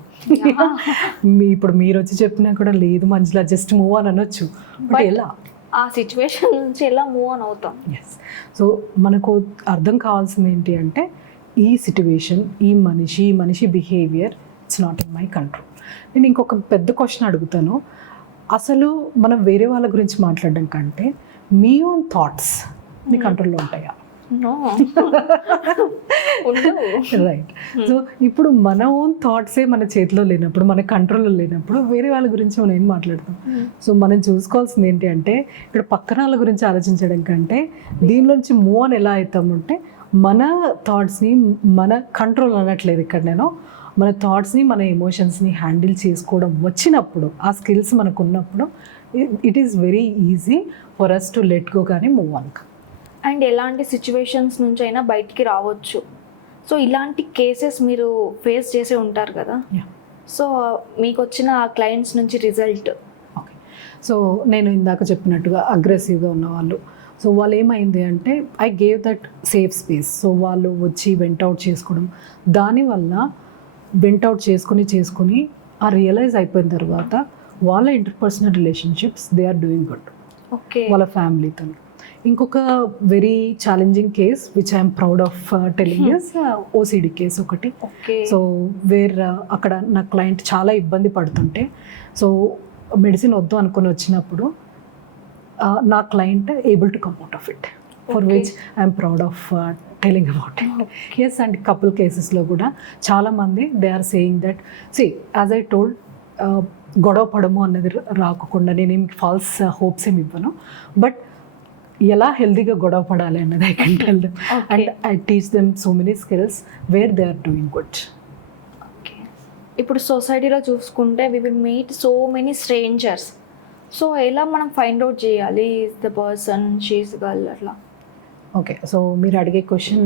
ఇప్పుడు మీరు వచ్చి చెప్పినా కూడా లేదు మంచిలా జస్ట్ మూవ్ ఆన్ అనొచ్చు, బట్ ఎలా ఆ సిచ్యువేషన్ నుంచి ఎలా మూవ్ ఆన్ అవుతాం? ఎస్. సో మనకు అర్థం కావాల్సింది ఏంటి అంటే, ఈ సిచ్యువేషన్, ఈ మనిషి behaviour it's not in my control. నేను ఇంకొక పెద్ద క్వశ్చన్ అడుగుతాను. అసలు మనం వేరే వాళ్ళ గురించి మాట్లాడడం కంటే మీ ఓన్ థాట్స్ మీ కంట్రోల్లో ఉంటాయా? రైట్. సో ఇప్పుడు మన ఓన్ థాట్సే మన చేతిలో లేనప్పుడు, మన కంట్రోల్లో లేనప్పుడు వేరే వాళ్ళ గురించి మనం ఏం మాట్లాడతాం? సో మనం చూసుకోవాల్సింది ఏంటి అంటే, ఇక్కడ పక్కన వాళ్ళ గురించి ఆలోచించడం కంటే దీనిలోంచి మూవ్ అని ఎలా అవుతామంటే, మన థాట్స్ని మన కంట్రోల్ అనట్లేదు ఇక్కడ నేను, మన థాట్స్ని, మన ఎమోషన్స్ని హ్యాండిల్ చేసుకోవడం వచ్చినప్పుడు, ఆ స్కిల్స్ మనకు ఉన్నప్పుడు, it is very easy for us to let go కానీ మూవ్ ఆన్. అండ్ ఎలాంటి సిచ్యువేషన్స్ నుంచి అయినా బయటికి రావచ్చు. సో ఇలాంటి కేసెస్ మీరు ఫేస్ చేసే ఉంటారు కదా. సో మీకు వచ్చిన క్లయింట్స్ నుంచి రిజల్ట్? ఓకే. సో నేను ఇందాక చెప్పినట్టుగా అగ్రెసివ్గా ఉన్నవాళ్ళు, సో వాళ్ళు ఏమైంది అంటే I gave that safe space. So వాళ్ళు వచ్చి వెంట్ అవుట్ చేసుకోవడం, దానివల్ల వెంట్ అవుట్ చేసుకుని ఆ రియలైజ్ అయిపోయిన తర్వాత వాళ్ళ interpersonal relationships they are doing good. Okay. వాళ్ళ ఫ్యామిలీతో. ఇంకొక very challenging case which I'm proud of telling is OCD case ఒకటి. సో అక్కడ నా క్లయింట్ చాలా ఇబ్బంది పడుతుంటే, సో మెడిసిన్ వద్దు అనుకుని వచ్చినప్పుడు నా client able to come out of it, for Okay. Which I'm proud of telling about it. Yes, and couple కేసెస్లో కూడా చాలామంది they are saying that as I told, గొడవ పడము అన్నది రాకుండా నేనేం ఫాల్స్ హోప్స్ ఏమి ఇవ్వను, బట్ ఎలా హెల్దీగా గొడవ పడాలి అన్నది I can tell them, and I teach them so many skills where they are doing good. Okay, ఇప్పుడు సొసైటీలో చూసుకుంటే we will meet so many strangers. So ఎలా మనం ఫైండ్ అవుట్ చేయాలి ద పర్సన్ షీస్ గర్ల్ అట్లా? ఓకే, సో మీరు అడిగే question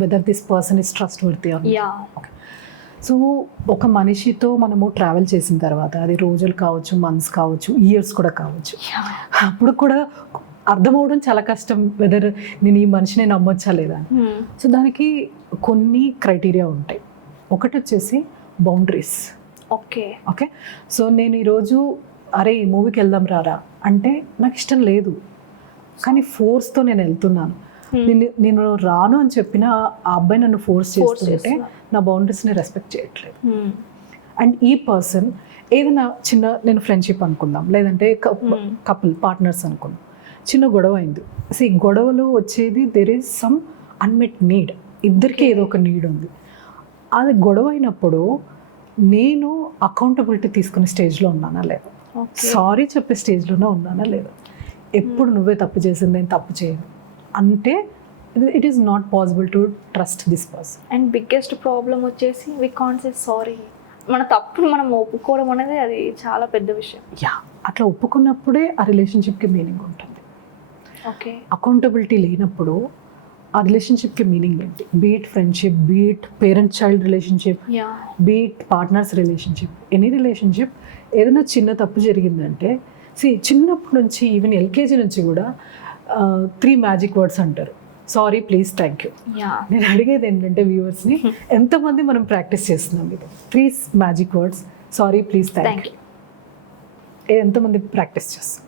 whether this person is trustworthy or yeah. Okay, so ఒక మనిషితో మనము ట్రావెల్ చేసిన తర్వాత అది రోజులు కావచ్చు, మంత్స్ కావచ్చు, ఇయర్స్ కూడా కావచ్చు, అప్పుడు కూడా అర్థమవడం చాలా కష్టం వెదర్ నేను ఈ మనిషిని నమ్మొచ్చా లేదా అని. సో దానికి కొన్ని క్రైటీరియా ఉంటాయి. ఒకటి వచ్చేసి బౌండరీస్. ఓకే ఓకే, సో నేను ఈరోజు అరే ఈ మూవీకి వెళ్దాం రారా అంటే నాకు ఇష్టం లేదు, కానీ ఫోర్స్తో నేను వెళ్తున్నాను, నేను రాను అని చెప్పిన ఆ అబ్బాయి నన్ను ఫోర్స్ చేస్తుంటే నా బౌండరీస్ని రెస్పెక్ట్ చేయట్లేదు. అండ్ ఈ పర్సన్ ఏదైనా చిన్న, నేను ఫ్రెండ్షిప్ అనుకుందాం, లేదంటే కపుల్ పార్ట్నర్స్ అనుకుందాం, చిన్న గొడవ అయింది. గొడవలు వచ్చేది there is some unmet need, ఇద్దరికి ఏదో ఒక నీడ్ ఉంది. అది గొడవ అయినప్పుడు నేను అకౌంటబిలిటీ తీసుకునే స్టేజ్లో ఉన్నానా లేదా, సారీ చెప్పే స్టేజ్లోనే ఉన్నానా లేదా, ఎప్పుడు నువ్వే తప్పు చేసింది నేను తప్పు చేయను అంటే it is not possible to trust this person. And biggest problem వచ్చేసి వి కాంట్ సే సారీ. మన తప్పును మనం ఒప్పుకోవడం అనేది అది చాలా పెద్ద విషయం. యా, అట్లా ఒప్పుకున్నప్పుడే ఆ రిలేషన్షిప్కి మీనింగ్ ఉంటుంది. ఓకే, అకౌంటబిలిటీ లేనప్పుడు ఆ రిలేషన్షిప్కి మీనింగ్ ఏంటి? Beat friendship, beat parent child relationship, yeah, beat partners relationship, any relationship, ఏదైనా చిన్న తప్పు జరిగిందంటే చిన్నప్పటి నుంచి ఈవెన్ ఎల్కేజీ నుంచి కూడా 3 మ్యాజిక్ వర్డ్స్ అంటారు, sorry, please, thank you. Yeah. నేను అడిగేది ఏంటంటే వ్యూవర్స్ని, ఎంతమంది మనం ప్రాక్టీస్ చేస్తున్నాం ఇది 3 magic words, sorry, please, thank you, ఎంతమంది ప్రాక్టీస్ చేస్తాం?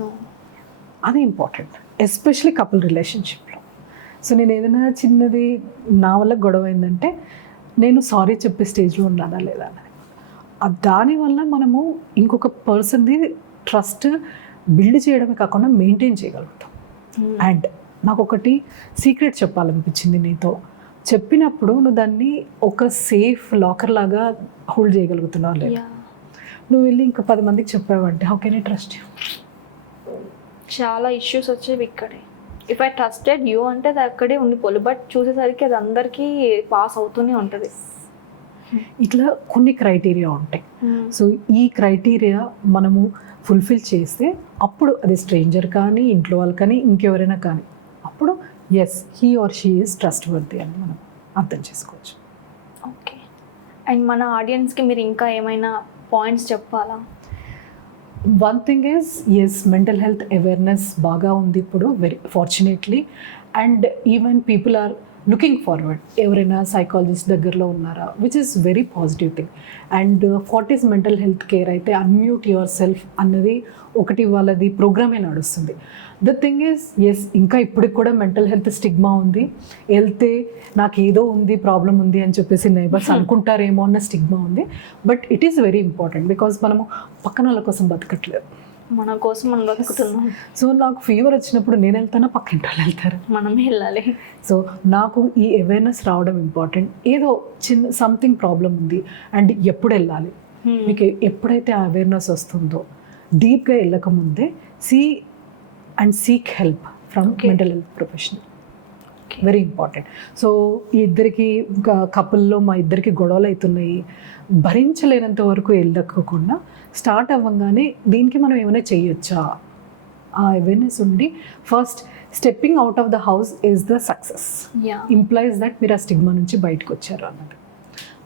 No. అది ఇంపార్టెంట్, ఎస్పెషలీ కపుల్ రిలేషన్షిప్లో. సో నేను ఏదైనా చిన్నది నా వల్ల గొడవ అయిందంటే నేను సారీ చెప్పే స్టేజ్లో ఉన్నానా లేదా అని. దానివల్ల మనము ఇంకొక పర్సన్ది ట్రస్ట్ బిల్డ్ చేయడమే కాకుండా మెయింటైన్ చేయగలుగుతాం. అండ్ నాకు ఒకటి సీక్రెట్ చెప్పాలనిపించింది నీతో, చెప్పినప్పుడు నువ్వు దాన్ని ఒక సేఫ్ లాకర్ లాగా హోల్డ్ చేయగలుగుతున్నావు లేదా. Yeah. నువ్వు వెళ్ళి ఇంకా 10 మందికి చెప్పావంటే how can I trust you? చాలా ఇష్యూస్ వచ్చేవి ఇక్కడే. ఇఫ్ ఐ ట్రస్టెడ్ యూ అంటే అది అక్కడే ఉండిపోలు, బట్ చూసేసరికి అది అందరికీ పాస్ అవుతూనే ఉంటుంది. ఇట్లా కొన్ని క్రైటీరియా ఉంటాయి. సో ఈ క్రైటీరియా మనము ఫుల్ఫిల్ చేస్తే అప్పుడు అది స్ట్రేంజర్ కానీ, ఇంట్లో వాళ్ళు కానీ, ఇంకెవరైనా కానీ, అప్పుడు yes, he or she is trustworthy అని మనం అర్థం చేసుకోవచ్చు. ఓకే, అండ్ మన ఆడియన్స్కి మీరు ఇంకా ఏమైనా పాయింట్స్ చెప్పాలా? One thing is, yes, mental health awareness బాగా ఉంది ఇప్పుడు, very fortunately, and even people are looking forward. ఎవరైనా సైకాలజిస్ట్ దగ్గరలో ఉన్నారా, which is very positive thing. And forties mental health care అయితే అన్మ్యూట్ యువర్ సెల్ఫ్ అన్నది ఒకటి వాళ్ళది ప్రోగ్రామే నడుస్తుంది. ద థింగ్ ఈజ్, ఎస్, ఇంకా ఇప్పటికి కూడా మెంటల్ హెల్త్ స్టిగ్మా ఉంది. వెళ్తే నాకు ఏదో ఉంది, ప్రాబ్లం ఉంది అని చెప్పేసి నైబర్స్ అనుకుంటారేమో అన్న స్టిగ్మా ఉంది. But it is very important, because మనము పక్కన వాళ్ళ కోసం బతకట్లేదు, మన కోసం మనం బతుకుతున్నాం. సో నాకు ఫీవర్ వచ్చినప్పుడు నేను వెళ్తానా, పక్కింటి వాళ్ళు వెళ్తారు, మనమే వెళ్ళాలి. సో నాకు ఈ అవేర్నెస్ రావడం ఇంపార్టెంట్. ఏదో చిన్న సంథింగ్ ప్రాబ్లం ఉంది అండ్ ఎప్పుడు వెళ్ళాలి, మీకు ఎప్పుడైతే ఆ అవేర్నెస్ వస్తుందో డీప్గా వెళ్ళకముందే seek help from mental health professional, very important. So ఈ ఇద్దరికి కపుల్లో మా ఇద్దరికి గొడవలు అవుతున్నాయి, భరించలేనంత వరకు వెళ్ళకుండా స్టార్ట్ అవ్వగానే దీనికి మనం ఏమైనా చేయొచ్చా, ఆ అవేర్నెస్ ఉండి first stepping out of the house is the success. Implies that మీరు ఆ స్టిగ్మా నుంచి బయటకు వచ్చారు అన్నది.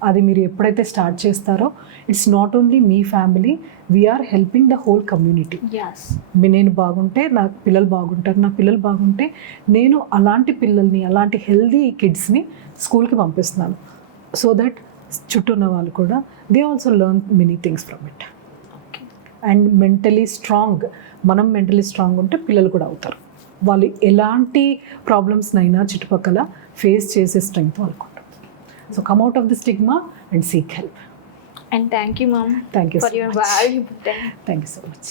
అది మీరు ఎప్పుడైతే స్టార్ట్ చేస్తారో ఇట్స్ నాట్ ఓన్లీ మీ family, we are helping the whole community. నేను బాగుంటే నా పిల్లలు బాగుంటారు, నా పిల్లలు బాగుంటే నేను అలాంటి పిల్లల్ని, అలాంటి హెల్దీ కిడ్స్ని స్కూల్కి పంపిస్తున్నాను. సో దట్ చుట్టూ ఉన్న వాళ్ళు కూడా they also learn many things from it. And mentally strong, మనం మెంటలీ స్ట్రాంగ్ ఉంటే పిల్లలు కూడా అవుతారు. వాళ్ళు ఎలాంటి ప్రాబ్లమ్స్నైనా చుట్టుపక్కల ఫేస్ చేసే స్ట్రెంగ్త్ వాళ్ళకు ఉంటుంది. So come out of the stigma and seek help. And thank you, ma'am. Thank you for so your much. valuable time. Thank you so much.